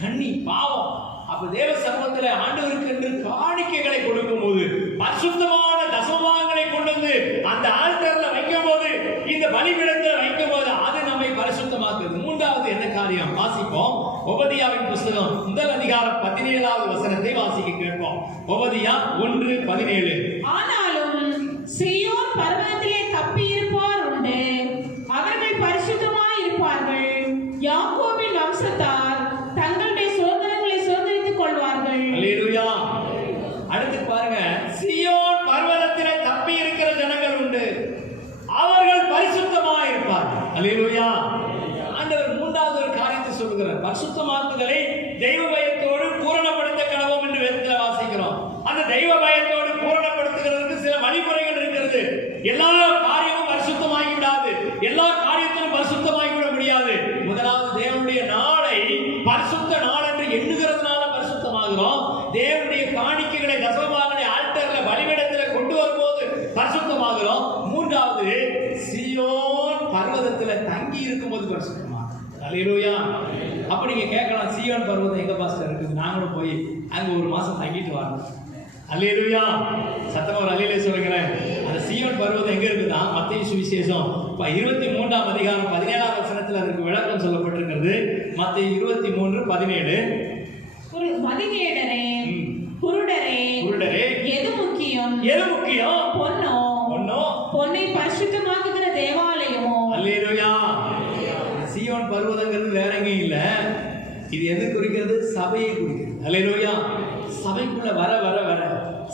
கண்ணி, பாவம். அப்ப தேவ சமூகத்தில் ஆண்டவருக்கு என்று காணிக்கைகளை கொடுக்கும் போது, பரிசுத்தமான தசமபாகங்களை கொண்டு வந்து அந்த ஆல்டர்ல வைக்கும் போது, இந்த பலிபீடத்தில் வைக்கும் போது அது நம்மை பரிசுத்தமாக்குது. மூன்றாவது என்ன காரியம் வாசிப்போம். ஒபதியாவின் புஸ்தகம் 1 அதிகாரம் 17வது வசனத்தை வாசிக்க கேட்போம். ஒபதியா 1:17. ஆனாலும் சீயோன் பர்வதத்திலே தப்பி இருப்பார் உண்டு, அவர்கள் பரிசுத்தமாய் இருப்பார்கள். யாக்கோபின் வம்சத்தார் தங்களுடைய சுதந்திரங்களை சுதந்திரித்துக் கொள்வார்கள். அல்லேலூயா. அடுத்து பாருங்க, சீயோன் பர்வதத்திலே தப்பி இருக்கிற ஜனங்கள் உண்டு, அவர்கள் பரிசுத்தமாய் இருப்பார்கள். அல்லேலூயா. ஆண்டவர் மூன்றாவது ஒரு காரியத்தை சொல்லுகிறார். பரிசுத்தமாக்குதலை தெய்வ பயத்தோடு பூரணப்படுத்த கடவோம் என்று வேதத்தில் வாசிக்கிறோம். அந்த தெய்வ பயத்தோடு பூரணப்படுத்துகிறதுக்கு சில வழிமுறைகள் இருக்கிறது. எல்லா காரியமும் பரிசுத்தமாகி விடாது, எல்லா காரியத்திலும் பரிசுத்தமாகி விட முடியாது. முதலாவது, தேவனுடைய நாளை பரிசுத்த நாள் என்று எண்ணுகிறதுனால பரிசுத்தமாகிறோம். தேவனுடைய காணிக்கைகளை தசமபாகங்களை ஆல்டர்ல பலிபீடத்தில் கொண்டு வரும்போது பரிசுத்தமாகிறோம். மூன்றாவது, சீயோன் பர்வதத்தில் தங்கி இருக்கும்போது பரிசுத்தமாகும். அல்லேலூயா. அப்ப நீங்க கேட்கலாம், சீயோன் பர்வதம் எங்க பாஸ்டர் இருக்குது? நாங்களும் போய் அங்க ஒரு மாசம் தங்கிட்டு வரணும். அல்லேலூயா. சத்தமா ஒரு அல்லேலூயா சொல்லுங்களேன். அந்த சீயோன் பர்வதம் எங்க இருக்குதா? மத்தேயு சுவிசேஷம் 23ஆம் அதிகாரம் 17வது வசனத்தில் அதற்கு விளக்கம் சொல்லப்பட்டிருக்கிறது. மத்தேயு 23:17. மதிகேடரே, குருடரே, எது முக்கியம்? எது முக்கியம்? பொன்னோ? பொன்னை பரிசுத்தமாக்குகிற தேவாலயமோ? அல்லேலூயா. சீயோன் பர்வதங்கிறது வேற எங்கேயும் இல்ல. இது எது குறிக்கிறது? சபையை குறிக்கிறது. அல்லேலூயா. சபைக்குள்ள வர வர வர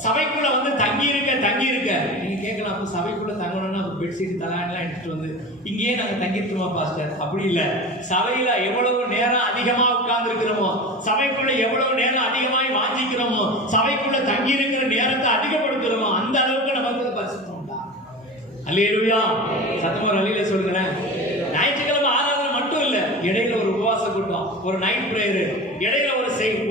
சபைக்குள்ள வந்து தங்கி இருக்க நீங்க கேட்கலாம், அப்ப சபைக்குள்ள தங்கணும்னா பெட்ஷீட் தலான்லாம் எடுத்துட்டு வந்து இங்கேயே நாங்க தங்கிட்டுமா பாஸ்டர்? அப்படி இல்ல. சபையில எவ்வளவு நேரம் அதிகமா உட்கார்ந்து இருக்கிறோமோ, சபைக்குள்ள எவ்வளவு நேரம் அதிகமாய் வாஞ்சிக்கிறோமோ, சபைக்குள்ள தங்கி இருக்கிற நேரத்தை அதிகப்படுத்துறோமோ, அந்த அளவுக்கு நமக்கு பரிசுத்தம் உண்டா? அல்லேலூயா. சத்தமா ஒரு அல்லேலூயா சொல்லுங்களேன். ஞாயிற்றுக்கிழமை ஆராதனை மட்டும் இல்ல, இடையில ஒரு உபவாச கூட்டம், ஒரு நைட் பிரேயர், இடையில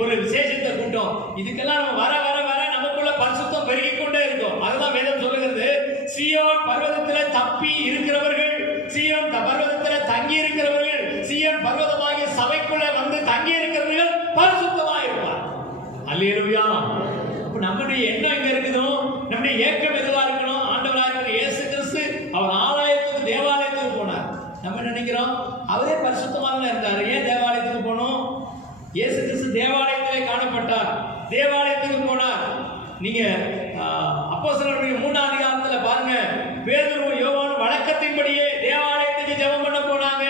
ஒரு விசேஷத்தை கூட்டம், இதுக்கெல்லாம் நம்ம வர வர வர நமக்குள்ள பரிசுத்தம் பெருகிக் கொண்டே இருக்கும். அதுதான் வேதம் சொல்லுகிறது. சீயோன் பர்வதத்திலே தப்பி இருக்கிறவர்கள், சீயோன் பர்வதத்திலே தங்கி இருக்கிறவர்கள், சீயோன் பர்வதமாகிய சபைக்குள்ள வந்து தங்கி இருக்கிறவர்கள் பரிசுத்தமாக இருப்பார். அல்லேலூயா. அப்ப நம்முடைய எண்ணம் எங்க இருக்குதோ, நம்முடைய ஏக்கம் எதுவா இருக்கணும்? ஆண்டவராக இருக்கிற இயேசு கிறிஸ்து அவர் ஆலயத்துக்கு தேவாலயத்துக்கு போனார். நம்ம நினைக்கிறோம் அவரே பரிசுத்தமாக இருந்தார், ஏன் தேவாலயத்துக்கு போனோம்? இயேசு கிறிஸ்து தேவாலயத்திலே காணப்பட்டார், தேவாலயத்துக்கு போனார். நீங்க அப்போஸ்தலர்களுடைய 3ஆம் அதிகாரத்துல பாருங்க, பேதுருவும் யோவானும் வழக்கத்தின்படியே தேவாலயத்துக்கு ஜெபம் பண்ண போனாங்க.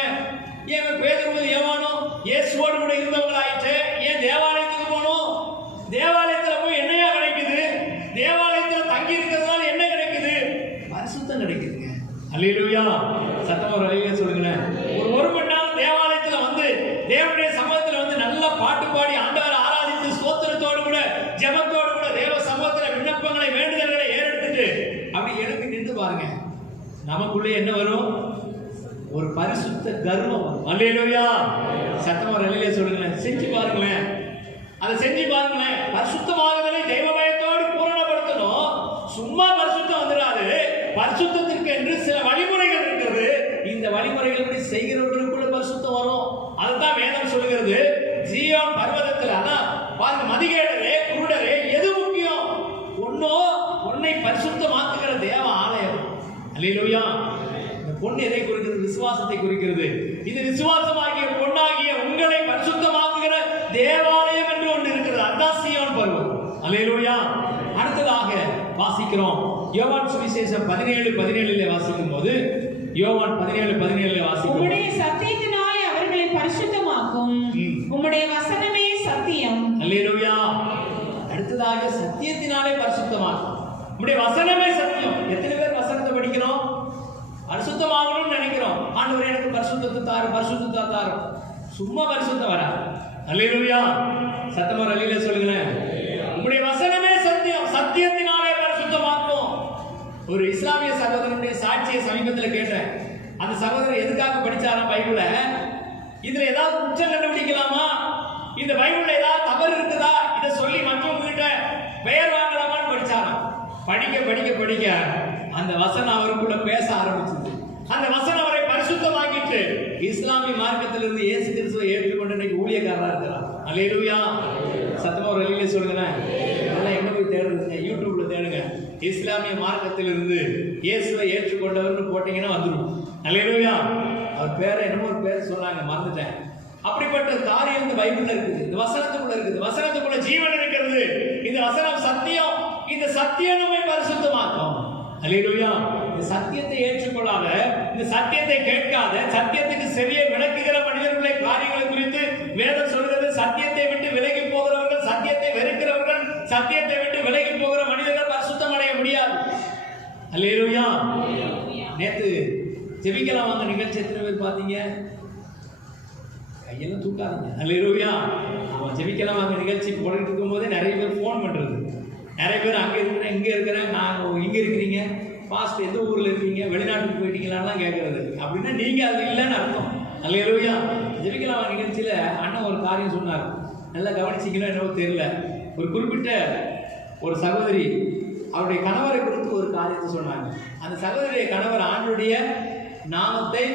ஏன் பேதுருவும் யோவானும் இயேசுவோடு கூட இருந்தவங்களாயிற்று, ஏன் தேவாலயத்துக்கு போனோம்? தேவாலயத்துல போய் என்னையா கிடைக்குது? தேவாலயத்துல தங்கி இருக்கிறதுனால என்ன கிடைக்குது? பரிசுத்தம் கிடைக்குதுங்க. அல்லேலூயா. சத்தமா ஒரு அல்லேலூயா சொல்லுங்களேன். ஒரு மணி நேரம் தேவாலயத்துல வந்து தேவனுடைய சமூகத்துல வந்து நல்லா பாட்டு பாடி ஆண்டவரை ஆராதித்து ஸ்தோத்திரத்தோடு கூட ஜெபத்தோடு கூட தேவ சமூகத்துல விண்ணப்பங்களை வேண்டுதல்களை ஏறெடுத்துட்டு அப்படி எழுப்பி நின்று பாருங்க, நமக்குள்ளே என்ன வரும்? ஒரு பரிசுத்த கர்வம் வரும். அல்லேலூயா. சத்தமா ஒரு அல்லேலூயா சொல்லுங்களேன். செஞ்சு பாருங்களேன், அதை செஞ்சு பாருங்களேன். பரிசுத்தமாகுதலை தெய்வ பயத்தோடு பூரணப்படுத்தணும். சும்மா பரிசுத்தம் வந்துடாது. பரிசுத்தத்திற்கு என்று சில வழிமுறைகள் இருக்கிறது. இந்த வழிமுறைகள் படி செய்கிறவர்களுக்குள்ள பரிசுத்தம் வரும். அதுதான் வேதம் சொல்லுகிறது. சீயோன் பர்வதத்தில் அதான் பாருங்க, மதிகேடரே, குருடரே, எது முக்கியம்? பொன்னை பரிசுத்தமாக்குகிற தேவ ஆலயம். அல்லேலூயா. இந்த பொன் எதை குறிக்கிறது? விசுவாசத்தை குறிக்கிறது. இது விசுவாசமாகிய பொன்னாகிய உங்களை பரிசுத்தமாக்குகிற தேவாலயம் என்று ஒன்று இருக்கிறது. அதுதான் சீயோன் பர்வதம். அல்லேலூயா. அடுத்ததாக வாசிக்கிறோம் யோவான் சுவிசேஷம் 17:17 வாசிக்கும் போது, யோவான் 17:17 வாசிக்கும், உம்முடைய சத்தியத்தினாலே அவர்களை பரிசுத்தமாக்கும், உம்முடைய வசனமே சத்தியம். அல்லேலூயா. அடுத்ததாக சத்தியத்தினாலே பரிசுத்தமாக்கும், உம்முடைய வசனமே சத்தியம். எத்தனை பேர் வசனத்தை படிக்கிறோம்? பரிசுத்தமாகணும்னு நினைக்கிறோம். ஆண்டவரே எனக்கு பரிசுத்தத்தை தாரு, பரிசுத்தத்தை தாரு. சும்மா பரிசுத்தம் வரா. அல்லேலூயா. சத்தமா அல்லேலூயா சொல்லுங்களேன். உங்களுடைய வசனமே சத்தியம், சத்தியத்தினாலே பரிசுத்தமாக்கும். ஒரு இஸ்லாமிய சகோதரனுடைய சாட்சியை சமீபத்தில் கேட்டேன். அந்த சகோதரர் எதுக்காக படிச்சாராம் பைபிள, இதுல ஏதாவது குற்றம் கண்டுபிடிக்கலாமா, இந்த பைபிள்ல ஏதாவது தவறு இருக்குதா, இதை சொல்லி மற்றவங்க கிட்ட பெயர் வாங்கலாமான்னு படிச்சாராம். படிக்க படிக்க படிக்க அந்த வசனம் அவருக்குள்ள பேச ஆரம்பிச்சது. அந்த வசனம் அவரை பரிசுத்தமாக்கிட்டு இஸ்லாமிய மார்க்கத்திலிருந்து இயேசு கிறிஸ்துவை ஏற்றுக்கொண்டு இன்னைக்கு ஊழியக்காரரா இருக்கிறார். அல்லேலூயா. சத்தமா ஒரு அல்லேலூயா சொல்லுங்களேன். இதெல்லாம் எங்க போய் தேடுறதுங்க? யூடியூப்ல தேடுங்க. இஸ்லாமிய மார்க்கத்திலிருந்து இயேசுவை ஏற்றுக்கொண்டவர்னு போட்டீங்கன்னா வந்துடும். அல்லேலூயா. அவர் பேரை என்னமோ ஒரு பேர் சொன்னாங்க, மறந்துட்டேன். அப்படிப்பட்ட காரியம் இந்த பைபிள்ல இருக்குது, இந்த வசனத்துக்குள்ள இருக்குது. வசனத்துக்குள்ள ஜீவன் இருக்கிறது. இந்த வசனம் சத்தியம். இந்த சத்தியம் நம்மை பரிசுத்தமாக்கும். அல்லேலூயா. இந்த சத்தியத்தை ஏற்றுக்கொள்ளாத, இந்த சத்தியத்தை கேட்காத, சத்தியத்துக்கு செவியை விளக்குகிற மனிதர்களை காரியங்களை குறித்து வேதம் சொல்கிறது. சத்தியத்தை விட்டு விலகி போகிறவர்கள், சத்தியத்தை வெறுக்கிறவர்கள், சத்தியத்தை விட்டு விலகி போகிற மனிதர்கள் பரிசுத்தம் அடைய முடியாது. அல்லேலூயா. நேத்து ஜெபிக்கலாம் வாங்க நிகழ்ச்சி எத்தனை பேர் பார்த்தீங்க? கையெல்லாம் தூக்காதீங்க. அல்லேலூயா. அவன் ஜெபிக்கலாம் வாங்க நிகழ்ச்சி போட்டுட்டு இருக்கும் போதே நிறைய பேர் ஃபோன் பண்றது. நிறைய பேர் அங்கே இருக்கிறேன், இங்கே இருக்கிறேன், நான் இங்கே இருக்கிறீங்க, பாஸ்ட் எந்த ஊரில் இருக்கீங்க, வெளிநாட்டுக்கு போயிட்டீங்களான்லாம் கேட்கறது. அப்படின்னா நீங்கள் அது இல்லைன்னு அர்த்தம். அல்லேலூயா. ஜெபிக்கலாம் வாங்க நிகழ்ச்சியில் அண்ணன் ஒரு காரியம் சொன்னார். நல்லா கவனிச்சிங்கன்னா என்னவோ தெரியல. ஒரு குறிப்பிட்ட ஒரு சகோதரி அவருடைய கணவரை குறித்து ஒரு காரியத்தை சொன்னாங்க. அந்த சகோதரிய கணவர் ஆண்டவருடைய நாமத்தை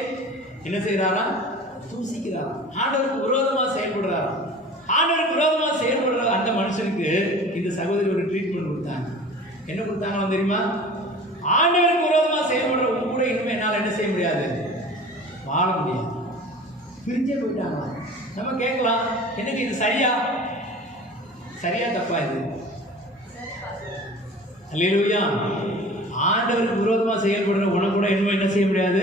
என்ன செய்யறாரா? தூசிக்கிறாரா. ஆண்டவருக்கு விரோதமாக செயல்படுறாரா. ஆண்டவருக்கு விரோதமாக செயல்படுற அந்த மனுஷனுக்கு இந்த சகோதரி ஒரு ட்ரீட்மெண்ட் கொடுத்தாங்க. என்ன கொடுத்தாங்களோ தெரியுமா? ஆண்டவருக்கு விரோதமாக செயல்படுற உங்க கூட இனிமே என்னால் என்ன செய்ய முடியாது, வாழ முடியாது. பிரிஞ்சே போயிட்டாங்களா. நம்ம கேட்கலாம், எனக்கு இது சரியா தப்பா இது? அல்லேலூயா. ஆண்டவருக்கு விரோதமாக செயல்படுற உனக்கு கூட இன்னும் என்ன செய்ய முடியாது,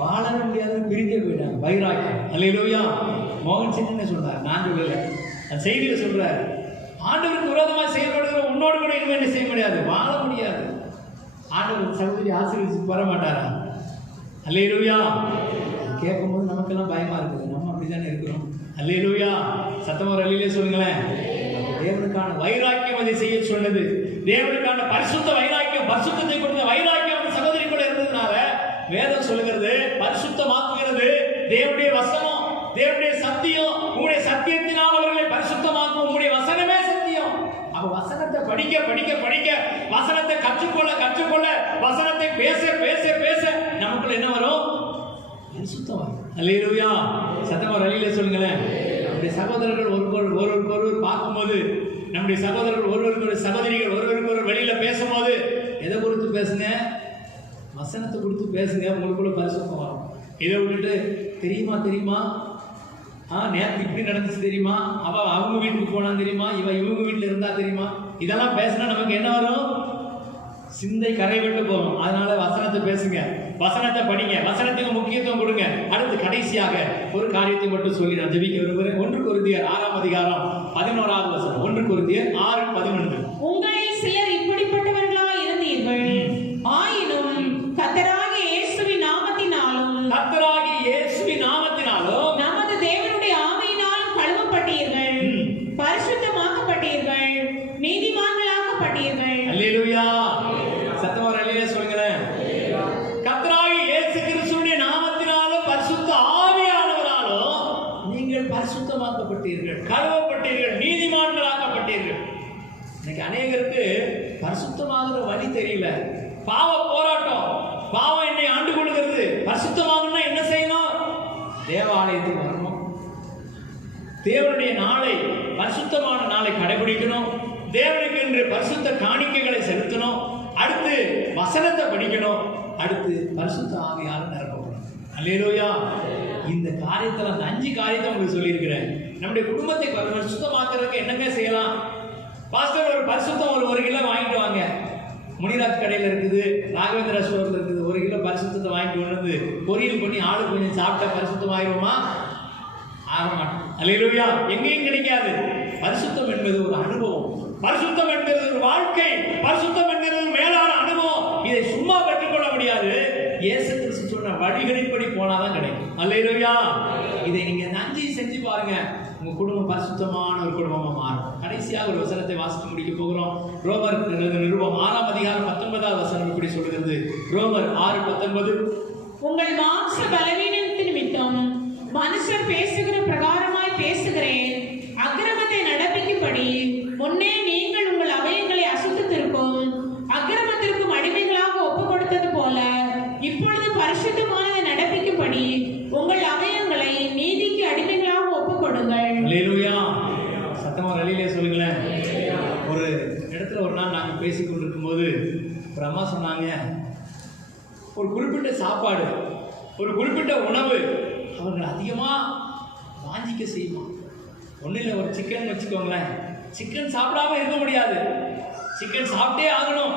வாழ முடியாது. பிரிஞ்சே போயிட்டாங்க. வைராக்கியம். அல்லேலூயா. மோகன் சிங் என்ன சொல்றார், நான் சொல்லல, அந்த செய்தியில சொல்றார், ஆண்டவருக்கு விரோதமாக செயல்படுகிற உன்னோடு கூட இன்னும் என்ன செய்ய முடியாது, வாழ முடியாது. ஆண்டவர் சகோதரி ஆசீர்வதிச்சு வர மாட்டாரா? அல்லேலூயா. கேட்கும்போது நமக்கெல்லாம் பயமா இருக்குது. நம்ம அப்படித்தானே இருக்கிறோம். அல்லேலூயா. சத்தமா ஒரு அல்லேலூயா சொல்லுங்களேன். தேவனுக்கான வைராக்கியம் அதை செய்ய சொன்னது. தேவனுக்கான பரிசுத்த வைராக்கியம், பரிசுத்தத்தை கொடுத்த வைராக்கியம் அந்த சகோதரிக்குள்ள இருந்ததுனால வேதம் சொல்லுகிறது, பரிசுத்தமாக்குகிறது தேவனுடைய வசனம், தேவனுடைய சத்தியம். உங்களுடைய சத்தியத்தினால் அவர்களை பரிசுத்தமாக்கும். உங்களுடைய வசனமே சத்தியம். அப்ப வசனத்தை படிக்க படிக்க படிக்க, வசனத்தை கற்றுக்கொள்ள கற்றுக்கொள்ள, வசனத்தை பேச பேச பேச நமக்குள்ள என்ன வரும், பரிசுத்தம் வரும். அல்லேலூயா. சத்தமா ஒரு அல்லேலூயா சொல்லுங்களேன். நம்முடைய சகோதரர்கள் ஒருவருக்கு பார்க்கும்போது, நம்முடைய சகோதரர்கள் ஒருவருக்கு சகோதரிகள் ஒருவருக்கு வெளியில பேசும்போது எதை குறித்து பேசுங்க, வசனத்தை குறித்து பேசுங்க. உங்களுக்குள்ள பரிசுத்தம் வரும். இதை விட்டுட்டு தெரியுமா நேற்று இப்படி நடந்துச்சு தெரியுமா, அவ அவங்க வீட்டுக்கு போனா தெரியுமா, இவங்க வீட்டுல இருந்தா தெரியுமா, இதெல்லாம் பேசினா நமக்கு என்ன வரும், சிந்தை கரை விட்டு போகும். அதனால வசனத்தை பேசுங்க, வசனத்தை படிங்க, வசனத்துக்கு முக்கியத்துவம் கொடுங்க. அடுத்து கடைசியாக ஒரு காரியத்தை மட்டும் சொல்லி நான் ஜெபிக்க விரும்புகிறேன். 1 கொரிந்தியர் 6ஆம் அதிகாரம் 11வது வசனம். 1 கொரிந்தியர் 6:11. உங்களில் சிலர் இப்படிப்பட்டவர்களா இருந்தீர்கள், ஆயினும் கர்த்தராகிய இயேசுவின் நாமத்தினாலும் நமது தேவனுடைய ஆவியினாலும் கழுவப்பட்டீர்கள், பரிசுத்தமாக்கப்பட்டீர்கள், நீதிமான்களாக்கப்பட்டீர்கள். அல்லேலூயா. சத்தமா அல்லேலூயா சொல்லுங்களேன். கர்த்தராகிய இயேசு கிறிஸ்துவின் நாமத்தினாலும் பரிசுத்த ஆவியானவராலும் நீங்கள் பரிசுத்தமாக்கப்பட்டீர்கள், கழுவப்பட்டீர்கள், நீதிமான்களாக்கப்பட்டீர்கள். இன்னைக்கு அநேகருக்கு பரிசுத்தமாகிற வழி தெரியல. பாவ போராட்டம், பாவம் என்னை ஆண்டு கொள்கிறது. பரிசுத்தமாகணும்னா என்ன செய்யணும்? தேவாலயத்துக்கு வரணும், தேவனுடைய நாளை, பரிசுத்தமான நாளை கடைபிடிக்கணும், தேவனுக்கு என்று பரிசுத்த காணிக்கைகளை செலுத்தணும், அடுத்து வசனத்தை படிக்கணும், அடுத்து பரிசுத்த ஆவியால் நிரப்பப்படும். அல்லேலூயா. இந்த காரியத்தில் அந்த 5 காரியத்தை உங்களுக்கு சொல்லியிருக்கிறேன். நம்முடைய குடும்பத்தை பரிசுத்தமாக்குறதுக்கு என்னங்க செய்யலாம்? பாஸ்டர் ஒரு பரிசுத்தம் ஒரு 1 கிலோ வாங்கிட்டு வாங்க. முனிராஜ் கடையில் இருக்குது, ராகவேந்திரா ஸ்டோர்ல இருக்குது. 1 கிலோ பரிசுத்தத்தை வாங்கிட்டு வந்து பொரியல் பண்ணி ஆளு கொஞ்சம் சாப்பிட்டா பரிசுத்தம் ஆகிருமா? ஆக மாட்டோம். அல்லேலூயா. எங்கேயும் கிடைக்காது. பரிசுத்தம் என்பது ஒரு அனுபவம், பரிசுத்தம் என்பது ஒரு வாழ்க்கை, பரிசுத்தம் என்பது ஒரு மேலான அனுபவம். இதை சும்மா கற்றுக்கொள்ள முடியாது. இயேசு கிறிஸ்து சொன்ன வழிகளின்படி போனாதான் கிடைக்கும். அல்லேலூயா. இதை நீங்க நன்றி செஞ்சு பாருங்க, உங்க குடும்பம் பரிசுத்தமான ஒரு குடும்பமா மாறும். கடைசியாக ஒரு வசனத்தை வாசித்து முடிக்க போகிறோம். ரோமர் நிருபம் 6ஆம் அதிகாரம் 19வது வசனம் இப்படி சொல்கிறது. ரோமர் 6:19. உங்கள் மாம்ச பலவீனத்தின் நிமித்தம் மனுஷர் பேசுகிற பிரகாரமாய் பேசுகிறேன், அக்கிரமத்தை நடப்பிக்கும்படி முன்னே நீங்கள் உங்கள் அவயங்களை அசுத்தத்திற்கும் அக்கிரமத்திற்கும் அடிமைகளாக ஒப்பு கொடுத்தது போல இப்பொழுது பரிசுத்தமானதை நடப்பிக்கும்படி உங்கள் அவயங்களை நீதிக்கு அடிமைகளாக ஒப்பு கொடுங்கள். அல்லேலூயா. சத்தமா ரலிலே சொல்லுங்களேன். ஒரு இடத்துல ஒரு நாள் நாங்கள் பேசி கொண்டிருக்கும் போது ஒரு அம்மா சொன்னாங்க, ஒரு குறிப்பிட்ட சாப்பாடு, ஒரு குறிப்பிட்ட உணவு அவர்கள் அதிகமாக வாஞ்சிக்க செய்யுமா. ஒன்றும் இல்லை, ஒரு சிக்கன் வச்சுக்கோங்களேன், சிக்கன் சாப்பிடாம இருக்க முடியாது, சிக்கன் சாப்பிட்டே ஆகணும்.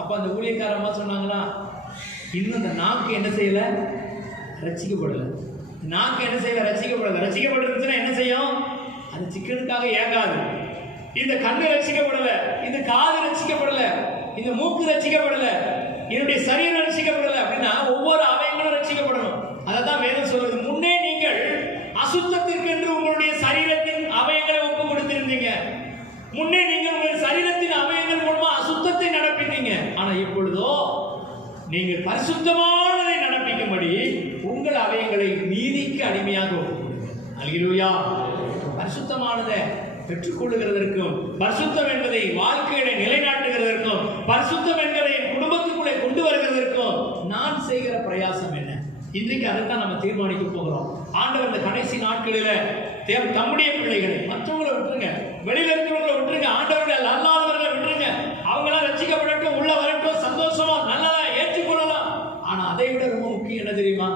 அப்போ அந்த ஊழியக்காரம்மா சொன்னாங்களா, இன்னும் இந்த நாக்கு என்ன செய்யலை, ரசிக்கப்படலை. நாக்கு என்ன செய்யலை, ரசிக்கப்படலை. ரசிக்கப்பட்டிருந்துச்சுன்னா என்ன செய்யும், அது சிக்கனுக்காக ஏங்காது. இந்த கண்ணு ரசிக்கப்படலை, இந்த காது ரசிக்கப்படலை, இந்த மூக்கு ரசிக்கப்படலை, என்னுடைய சரீரம் ரசிக்கப்படலை அப்படின்னா ஒவ்வொரு அவயங்களும் ரசிக்கப்படணும். அதை தான் வேதம் சொல்றது. முன்னே நீங்கள் அசுத்தத்திற்கென்று உங்களுடைய சரீரத்தின் அவயங்களை ஒப்பு கொடுத்திருந்தீங்க. முன்னே நீங்கள் உங்கள் சரீரத்தின் அவயங்கள் மூலமா அசுத்தத்தை நடப்பித்தீங்க. ஆனா இப்பொழுதோ நீங்கள் பரிசுத்தமானதை நடப்பிக்கும்படி உங்கள் அவயங்களை நீதிக்கு அடிமையாக ஒப்பு கொடுங்க. அல்லேலூயா. பரிசுத்தமானதை பெற்றுக்கொள்ளுகிறதற்கும், பரிசுத்தம் என்பதை வாழ்க்கையில நிலைநாட்டுகிறதற்கும், பரிசுத்தம் என்பதை குடும்பத்துக்குள்ளே கொண்டு வருகிறதற்கும் நான் செய்கிற பிரயாசம் என்ன? இன்றைக்கு அதைத்தான் நம்ம தீர்மானிக்க போகிறோம். ஆண்டவர் இந்த கடைசி நாட்களில தம்முடைய பிள்ளைகளை, மற்றவங்களை விட்டுருங்க, வெளியில இருக்கிறவங்களை விட்டுருங்க, ஆண்டவர்கள் அல்லாதவர்களை விட்டுருங்க, அவங்களாம் ரட்சிக்கப்படட்டும், உள்ள வரட்டும், சந்தோஷமா நல்லதா ஏற்றுக்கொள்ளலாம். ஆனா அதை விட ரொம்ப முக்கியம் என்ன தெரியுமா,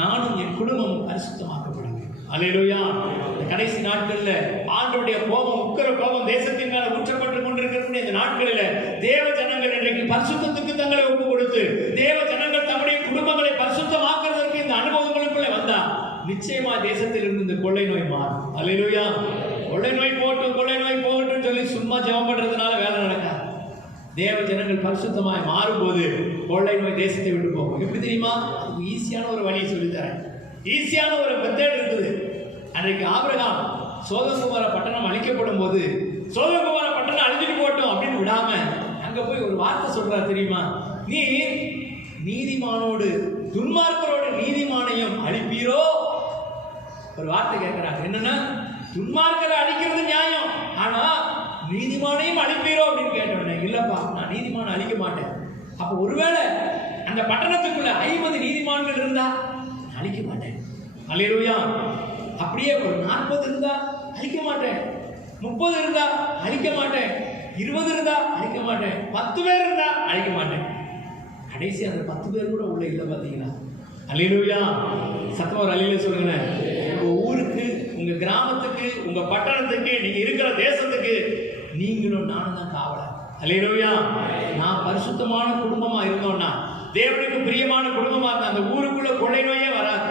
நானும் என் குடும்பமும் பரிசுத்தமாக்கப்படுங்க. அல்லேலூயா. இந்த கடைசி நாட்கள்ல ஆண்டவருடைய கோபம், உக்கிர கோபம் தேசத்தின் மேல ஊற்றப்பட்டுக் கொண்டிருக்கக்கூடிய இந்த நாட்களில தேவ ஜனங்கள் இன்றைக்கு பரிசுத்தத்துக்கு தங்களை ஒப்பு கொடுத்து, தேவ ஜனங்கள் தம்முடைய குடும்பங்களை பரிசுத்தமாக்குறதற்கு இந்த அனுபவங்களுக்குள்ள வந்தா நிச்சயமா தேசத்தில் இருந்து இந்த கொள்ளை நோய் மாறும். அல்லேலூயா. கொள்ளை நோய் போகட்டும், கொள்ளை நோய் போகட்டும் சொல்லி சும்மா ஜெபம் பண்றதுனால வேலை நடக்காது. தேவ ஜனங்கள் பரிசுத்தமாய் மாறும்போது கொள்ளை நோய் தேசத்தை விட்டு போகும். எப்படி தெரியுமா, அதுக்கு ஈஸியான ஒரு வழியை சொல்லித்தரேன். ஈஸியான ஒரு மெத்தட் இருக்குது. அன்றைக்கு ஆபிரகாம் சோதோம் பட்டணம் அழிக்கப்படும் போது, சோதோம் பட்டணம் அழிஞ்சிட்டு போட்டோம் அப்படின்னு விடாம அங்க போய் ஒரு வார்த்தை சொல்றாரு தெரியுமா, நீ நீதிமானோடு துன்மார்க்கரோடு நீதிமானையும் அழிப்பீரோ. ஒரு வார்த்தை கேட்கிறாங்க, என்னன்னா துன்மார்க்கரை அழிக்கிறது நியாயம், ஆனா நீதிமானையும் அழிப்பீரோ அப்படின்னு கேட்டோன்னே, இல்லப்பா நான் நீதிமான அழிக்க மாட்டேன். அப்ப ஒருவேளை அந்த பட்டணத்துக்குள்ள 50 நீதிமான்கள் இருந்தா அழிக்க மாட்டேன். அல்லேலூயா. அப்படியே ஒரு 40 இருந்தா அழிக்க மாட்டேன், 30 இருந்தா அழிக்க மாட்டேன், 20 இருந்தா அழிக்க மாட்டேன், 10 பேர் இருந்தா அழிக்க மாட்டேன். கடைசி அந்த 10 பேர் கூட உள்ள இல்லை பாத்தீங்கன்னா. அல்லேலூயா. சத்தமா ஒரு அல்லேலூயா சொல்லுங்க. உங்க ஊருக்கு, உங்க கிராமத்துக்கு, உங்க பட்டணத்துக்கு, நீங்க இருக்கிற தேசத்துக்கு நீங்களும் நானும் தான் காவலர். அல்லேலூயா. நான் பரிசுத்தமான குடும்பமா இருந்தோம்னா, தேவனுக்கு பிரியமான குடும்பமா இருந்தா அந்த ஊருக்குள்ள கொள்ளை நோயே வராது.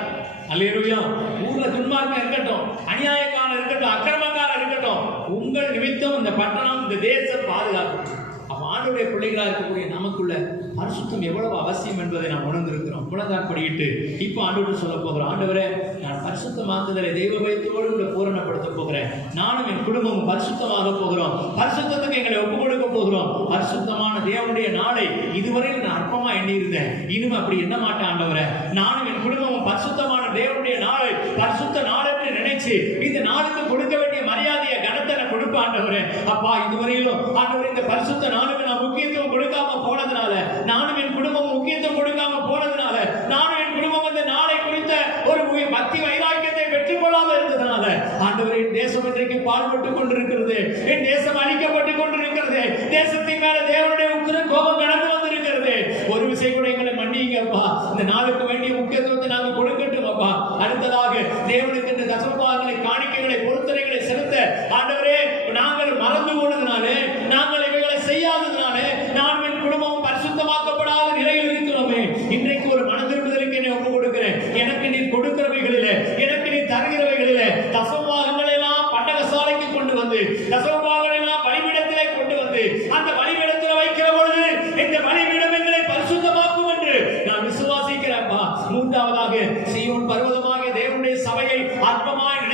அல்லேலூயா. ஊர்ல துன்மார்க்கம் இருக்கட்டும், அநியாயக்காரன் இருக்கட்டும், அக்கிரமக்காரன் இருக்கட்டும், உங்கள் நிமித்தம் இந்த பட்டணம், இந்த தேசம் பாதுகாக்கும். அப்ப ஆண்டவருடைய பிள்ளைகளா இருக்கக்கூடிய நமக்குள்ள பரிசுத்தம் எவ்வளவு அவசியம் என்பதை நாம் உணர்ந்திருக்கிறோம். உணர்ந்தாற்படிட்டு இப்போ ஆண்டவர்கிட்ட சொல்ல போகிறோம், ஆண்டவரே நான் பரிசுத்தமாக்குதலை தெய்வ பயத்தோடு கூட பூரணப்படுத்த போகிறேன். நானும் என் குடும்பமும் பரிசுத்தமாக போகிறோம், பரிசுத்தத்துக்கு எங்களை ஒப்புக் கொடுக்க போகிறோம். பரிசுத்தமான தேவனுடைய நாளை இதுவரையில் நான் அற்பமா எண்ணியிருந்தேன், இனிமே அப்படி எண்ண மாட்டேன் ஆண்டவரே. நானும் என் குடும்பமும் பரிசுத்தமான தேவனுடைய நாளை பரிசுத்த நாள் என்று நினைச்சு இந்த நாளுக்கு கொடுக்க வேண்டிய மரியாதையை கனத்தை நான் கொடுப்பேன் ஆண்டவரே. அப்பா இதுவரையிலும் ஆண்டவரே இந்த பரிசுத்த நாளுக்கு நான் முக்கியத்துவம் கொடுக்காம போனதுனால, நானும் என் குடும்பம் முக்கியத்துவம் கொடுக்காம போனதுனால, நானும் என் குடும்பம் இந்த நாளை குறித்த ஒரு பக்தி வைராக்கியத்தை பெற்றுக் கொள்ளாமல் இருந்ததுனால, ஆண்டவரே என் தேசம் இன்றைக்கு பாடுபட்டுக் கொண்டிருக்கிறது, என் தேசம் அழிக்கப்பட்டுக் கொண்டிருக்கிறது, தேசத்தின் மேல தேவனுடைய உக்கிர கோபம் கடந்து வந்திருக்கிறது. ஒரு விஷயம் கூட எங்களை மன்னிங்கப்பா, இந்த நாளுக்கு வேண்டிய முக்கியத்துவத்தை நாங்கள் கொடுக்கட்டும் அப்பா. அடுத்ததாக தேவனுக்கு இந்த தசமபாகங்களை, காணிக்கைகளை, பொருத்தனைகளை செலுத்த ஆண்டவரே நாங்கள் மறந்து போனதுனாலே, நாங்கள் இவைகளை செய்யாததுனாலே, நான் என் குடும்பம் பரிசுத்தமாக்கப்படாத நிலையில் இருக்கிறோமே. இன்றைக்கு ஒரு மன திரும்புதலுக்கு என்னை ஒப்புக் கொடுக்கிறேன். எனக்கு நீ கொடுக்கிறவைகளிலே, எனக்கு நீ தருகிறவைகளிலே தசமபாகங்களை எல்லாம் பண்டகசாலைக்கு கொண்டு வந்து, தசமபாகங்களை எல்லாம் பலிபீடத்திலே கொண்டு வந்து, அந்த பலிபீடத்தில் வைக்கிற பொழுது இந்த பலிபீடம் எங்களை பரிசுத்தமாக்கும் என்று நான் விசுவாசிக்கிறேன்ப்பா. 3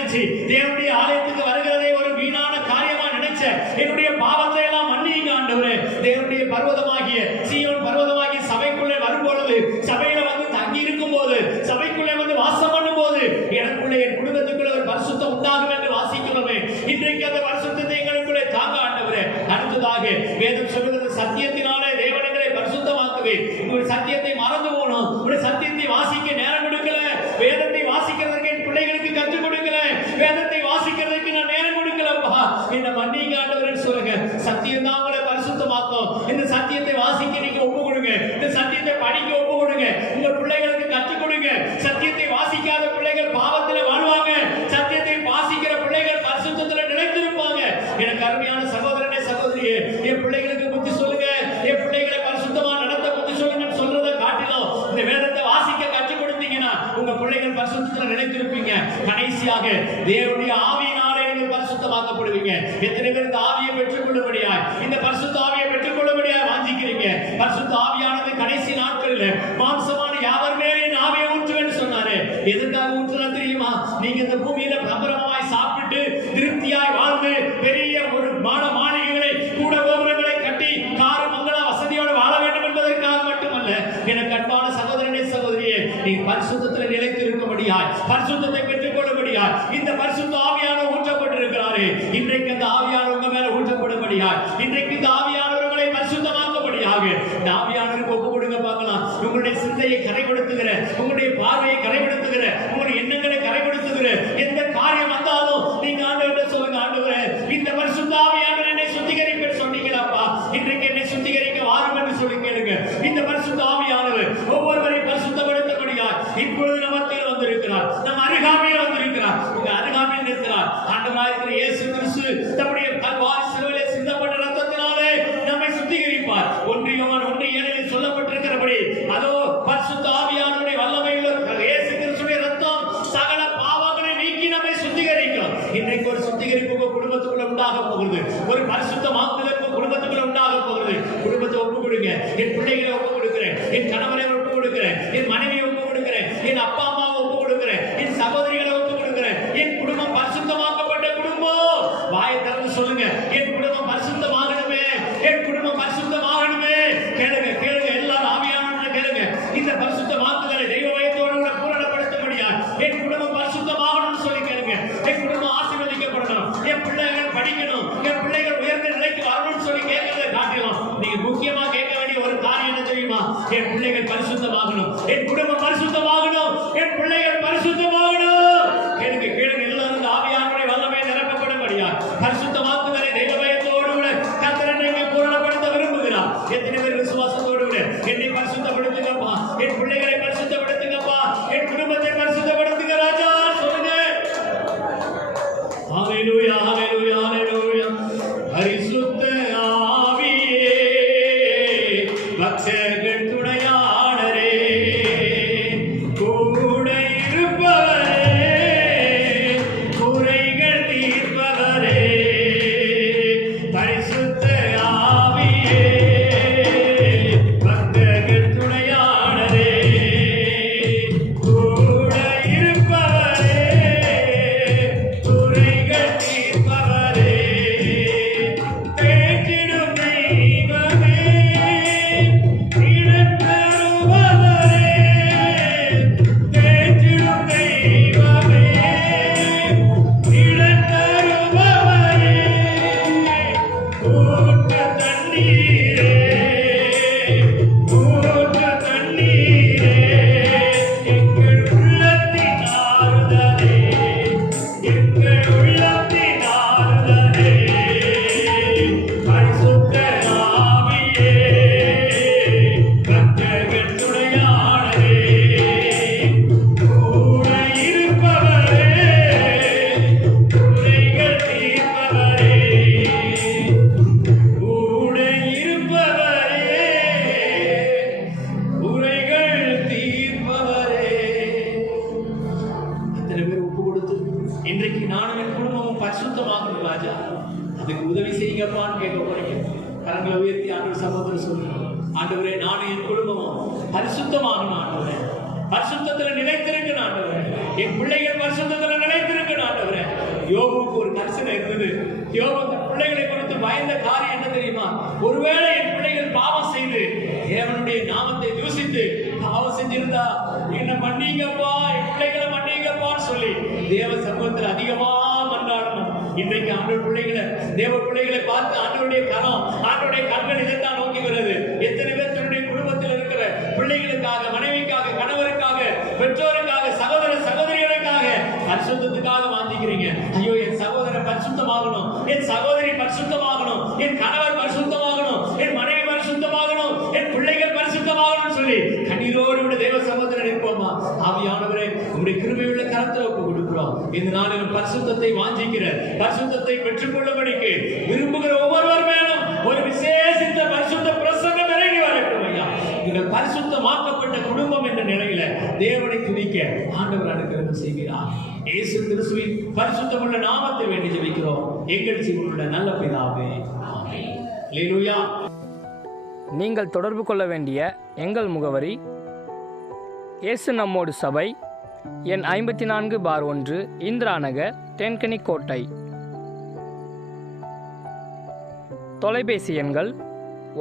நினைச்சு தேவனுடைய ஆலயத்துக்கு வருகிறதை ஒரு வீணான காரியமா நினைச்ச என்னுடைய பாவத்தை எல்லாம் மன்னிங்க ஆண்டவரே. தேவனுடைய பர்வதமாகிய சீயோன் பர்வதமாகிய சபைக்குள்ளே வரும்பொழுது, சபையில வந்து தங்கி இருக்கும் போது, சபைக்குள்ளே வந்து வாசம் பண்ணும் போது எனக்குள்ளே என் குடும்பத்துக்குள்ள ஒரு பரிசுத்தம் உண்டாகும் என்று வாசிக்கிறோமே. இன்றைக்கு அந்த பரிசுத்தத்தை எங்களுக்குள்ளே தாங்க ஆண்டவரே. அடுத்ததாக வேதம் சொல்லுகிறது, சத்தியத்தினாலே தேவனங்களை பரிசுத்தமாக்குவேன். உங்களுடைய சத்தியத்தை மறந்து போகணும். உங்களுடைய சத்தியத்தை வாசிக்க நேரம் கொடுக்கல. வேதத்தை வாசிக்கிறதுக்கு என் பிள்ளைகளுக்கு கற்றுக் கொடுக்கல. வேதத்தை வாசிக்கிறதுக்கு நான் நேரம் கொடுக்கலப்பா. என்ன மன்னிங்க ஆண்டவரே சொல்லுங்க. சத்தியம் தான் உங்களை பரிசுத்தமாக்கும். இந்த சத்தியத்தை வாசிக்க நீங்க ஒப்பு கொடுங்க. இந்த சத்தியத்தை படிக்க ஒப்பு கொடுங்க. உங்க பிள்ளைகளுக்கு கற்றுக் கொடுங்க. சத்தியத்தை வாசிக்காத பிள்ளைகள் பாவத்துல வாழ்வாங்க. சத்தியத்தை வாசிக்கிற பிள்ளைகள் பரிசுத்தத்துல நிலைத்திருப்பாங்க. எனக்கு அருமையான சகோதரனே சகோதரியே, என் பிள்ளைகளுக்கு புத்தி சொல்லுங்க. என் பிள்ளைகளை பரிசுத்தமா நடத்த புத்தி சொல்லுங்கன்னு சொல்றதை காட்டிலும் இந்த வேதத்தை வாசிக்க கற்றுக் கொடுத்தீங்கன்னா உங்க பிள்ளைகள் பரிசுத்தத்துல நிலைத்திருப்பீங்க. கடைசியாக தேவனுடைய ஆவியினாலே நீங்கள் பரிசுத்தமாக்கப்படுவீங்க. எத்தனை பேர் இந்த ஆவியை பெற்றுக்கொள்ளும்படியாய், இந்த பரிசுத்த ஆவியை பெற்றுக்கொள்ளும்படியாய் வாஞ்சிக்கிறீங்க? பரிசுத்த ஆவியானது கடைசி நாட்களில் மாம்சமான யாவர் மேலே என் ஆவியை ஊற்றுவேன்னு சொன்னாரு. எதுக்காக ஊற்றுனா தெரியுமா? நீங்க இந்த பூமியில பிரபலமாய் சாப்பிட்டு திருப்தியாய் வாழ்ந்து பெரிய ஒரு மாளிகைகளை கூட கோபுரங்களை கட்டி கார மங்கள வசதியோடு வாழ வேண்டும் என்பதற்காக மட்டுமல்ல. எனக்கு அன்பான சகோதரனே சகோதரியே, நீ பரிசுத்தத்தில் நிலைத்திருக்கும்படியாய், பரிசுத்தத்தை பெற்றுக்கொள்ளும்படியாய் இந்த பரிசுத்த ஆவியானவர் ஊற்றப்பட்டிருக்கிறாரே. இன்றைக்கு அந்த ஆவியானவர் உங்க மேல ஊற்றப்படும்படியாய், இன்றைக்கு இந்த ஆவியானவர்களை பரிசுத்தமாக்கும்படியாக இந்த ஆவியானவருக்கு ஒப்பு கொடுங்க பார்க்கலாம். உங்களுடைய சிந்தையை கரைப்படுத்துகிற, உங்களுடைய பார்வையை கரைப்படுத்துகிற, உங்களுடைய எண்ணங்களை கரைப்படுத்துகிற எந்த காரியம் வந்தாலும் நீங்க ஆண்டவரே சொல்லுங்க, ஆண்டவரே இந்த பரிசுத்த ஆவியானவர் என்னை சுத்திகரிப்பேன் சொன்னீங்களாப்பா. இன்றைக்கு என்னை சுத்திகரிக்க வாரும் என்று சொல்லி கேளுங்க. இந்த பரிசுத்த ஆவியானவர் ஒவ்வொருவரையும் பரிசுத்தப்படுத்தபடியாய் இப்பொழுது நமத்தில் வந்திருக்கிறார். நம் அருகாமையில் வந்திருக்கிறார். உங்க அருகாமையில் இருக்கிறார். ஆண்டவராக இருக்கிற இயேசு கிறிஸ்து தம்முடைய கல்வாரி சிலுவையிலே சிந்தப்பட்ட இரத்தத்தினாலே நம்மை சுத்திகரிப்பார். 1 யோவான் 1:7 சொல்லப்பட்டிருக்கிறபடி அதோ பரிசுத்த ஆவியானவருடைய வல்லமையில் இயேசு கிறிஸ்துவின் இரத்தம் சகல பாவங்களை நீக்கி நம்மை சுத்திகரிக்கும். இன்றைக்கு ஒரு சுத்திகரிப்பு உங்க குடும்பத்துக்குள்ள உண்டாக போகிறது. ஒரு பரிசுத்தமாக்குதல் உங்க குடும்பத்துக்குள்ள உண்டாக போகிறது. குடும்பத்தை ஒப்பு கொடுங்க. என் பிள்ளைகளை ஒப்பு கொடுக்கிறேன். என் கணவரை ஒப்பு கொடுக்கிறேன். என் மனைவியை ஒப்பு கொடுக்கிறேன். என் அப்பா அம்மாவை ஒப்பு கொடுக்கிறேன். என் சகோதரிகளை ஒப்பு கொடுக்கிறேன். என் குடும்பம் பரிசுத்தமாக்கப்பட்ட குடும்பம். வாயை திறந்து சொல்லுங்க, என் குடும்பம் பரிசுத்தமாகணுமே, என் குடும்பம் பரிசுத்தமாகணுமே. கேளுங்க கேளுங்க, எல்லாரும் ஆவியானவரை கேளுங்க. இந்த பரிசுத்தமாக்குதலை தெய்வ வயத்தோடு கூட பூரணப்படுத்தும்படியா என் குடும்பம் பரிசுத்தமாகணும்னு சொல்லி கேளுங்க. என் குடும்பம் ஆசீர்வதிக்கப்படணும். என் பிள்ளைகள் படிக்கணும். என் பிள்ளைகள் உயர்ந்த நிலைக்கு வரணும்னு சொல்லி கேட்கறதை காட்டிலும் நீங்க முக்கியமா கேட்க வேண்டிய ஒரு காரியம் என்ன தெரியுமா? என் பிள்ளைகள் பரிசுத்தமாகணும். என் குடும்பம் பரிசுத்தமாகணும். என் பிள்ளைகள் பரிசுத்தமாகணும். கேளுங்க கேளுங்க, எல்லாரும் ஆவியானவருடைய வல்லமை நிரப்பப்படும்படியா பரிசுத்தமாக்குதலை தெய்வ பயத்தோடு கூட கர்த்தர் என்னை பூரணப்படுத்த விரும்புகிறார். எத்தனை பேர் விசுவாசத்தோடு கூட என்னை பரிசுத்தப்படுத்துங்கப்பா, என் பிள்ளைகளை பரிசுத்தப்படுத்துங்கப்பா, என் குடும்பத்தை பரிசுத்தப்படுத்துங்க ராஜா சொல்லுங்க. ஹalleluya ஹalleluya ஹalleluya. பரிசுத்த ஆவியே பக்தர்கள் துணையாளரே, கூட இருப்பவரே, குறைகள் தீர்ப்பவரே. பரிசுத்த ஆவியே பக்தர்கள் துணையாளரே, கூட இருப்பவரே, குறைகள் தீர்ப்பவரே. பேச்சிடும் தெய்வமே, இடத்தருவவரே, பேச்சிடும் தெய்வமே, இடத்தருவவரே. ஊற்று தண்ணீரே, ஊற்று தண்ணீரே, எங்கள் உள்ளத்தின் ஆறுதலே, எங்கள் உள்ளத்தின் ஆறுதலே. பரிசுத்த ஆவியே பக்தர்கள் துணையாளரே, கூட இருப்பவரே, குறைகள் தீர்ப்பவரே, கூட இருப்பவரே, குறைகள் தீர்ப்பவரே. எத்தனை பேர் ஒப்பு கொடுத்து இன்றைக்கு நானும் என் குடும்பமும் பரிசுத்தமாகணும் ராஜா, அதுக்கு உதவி செய்யுங்கப்பான்னு கேட்க போறீங்க. கரங்களை உயர்த்தி ஆண்டவர் சகோதரர் சொல்லுங்க, ஆண்டவரே நானும் என் குடும்பமும் பரிசுத்தமாகணும். ஆண்டவரே பரிசுத்தத்துல நிலைத்திருக்கணும் ஆண்டவரே. என் பிள்ளைகள் பரிசுத்தத்துல நிலைத்திருக்கணும் ஆண்டவரே. யோபுக்கு ஒரு கரிசனை இருந்தது. யோபு தன் பிள்ளைகளை குறித்து பயந்த காரியம் என்ன தெரியுமா? ஒருவேளை என் பிள்ளைகள் பாவம் செய்து தேவனுடைய நாமத்தை தூசித்து பாவம் செஞ்சிருந்தா என்ன மன்னிங்கப்பா, என் பிள்ளைகளை மன்னிங்கப்பான்னு சொல்லி தேவ சமூகத்தில் அதிகமா மன்றாடணும். இன்றைக்கு ஆண்டவர் பிள்ளைகளை, தேவ பிள்ளைகளை பார்த்து ஆண்டவருடைய கரம், ஆண்டவருடைய கண்கள் இதைத்தான் நோக்குகிறது. எத்தனை பேர் தன்னுடைய குடும்பத்தில் இருக்கிற பிள்ளைகளுக்காக, மனைவிக்காக, கணவருக்காக, பெற்றோருக்காக, சகோதர சகோதரிகளுக்காக பரிசுத்தத்துக்காக வாஞ்சிக்கிறீங்க. ஐயோ, என் சகோதரன் பரிசுத்தமாகணும், என் சகோதரி பரிசுத்தமாகணும், என் கணவர் பரிசுத்தமாகணும், என் மனைவி பரிசுத்தமாகணும், என் பிள்ளைகள் பரிசுத்தமாகணும் சொல்லி கண்ணீரோடு விட தேவ சகோதரன் இருப்போமா? ஆவியானவரே, உங்களுடைய கிருபையுள்ள கரத்தில் ஒப்பு கொடுக்கிறோம். இந்த நாளிலும் பரிசுத்தத்தை வாஞ்சிக்கிற, பரிசுத்தத்தை பெற்றுக்கொள்ளும்படிக்கு விரும்புகிற ஒவ்வொருவர் மேலும் ஒரு விசேஷித்த பரிசுத்த பிரசன்னம் இறங்கி வரட்டும் ஐயா. நீங்கள் பரிசுத்தமாக்கப்பட்ட குடும்பம் என்ற நிலையில தேவனை துதிக்க ஆண்டவர் அனுகிரகம் செய்கிறார். இயேசு கிறிஸ்துவின் பரிசுத்தமுள்ள நாமத்தை வேண்டி ஜெபிக்கிறோம் எங்கள் ஜீவனுள்ள நல்ல பிதாவே, ஆமென். அல்லேலூயா. நீங்கள் தொடர்பு கொள்ள வேண்டிய எங்கள் முகவரி: இயேசு நம்மோடு சபை, எண் 54/1, இந்திரா நகர், தென்கனி கோட்டை. தொலைபேசி எண்கள்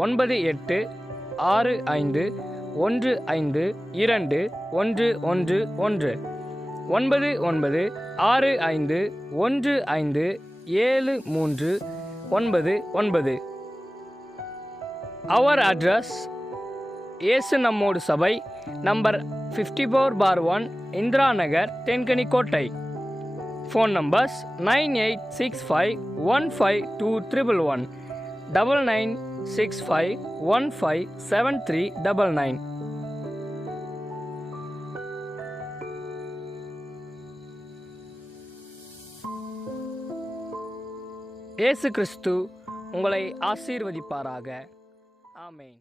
9865152111, 9965157399. Our address: இயேசு நம்மோடு சபை, நம்பர் 54/1, இந்திரா நகர், தென்கனி கோட்டை. Phone numbers 9865152311, 9965157399. இயேசு கிறிஸ்து உங்களை ஆசீர்வதிப்பாராக. ஆமென்.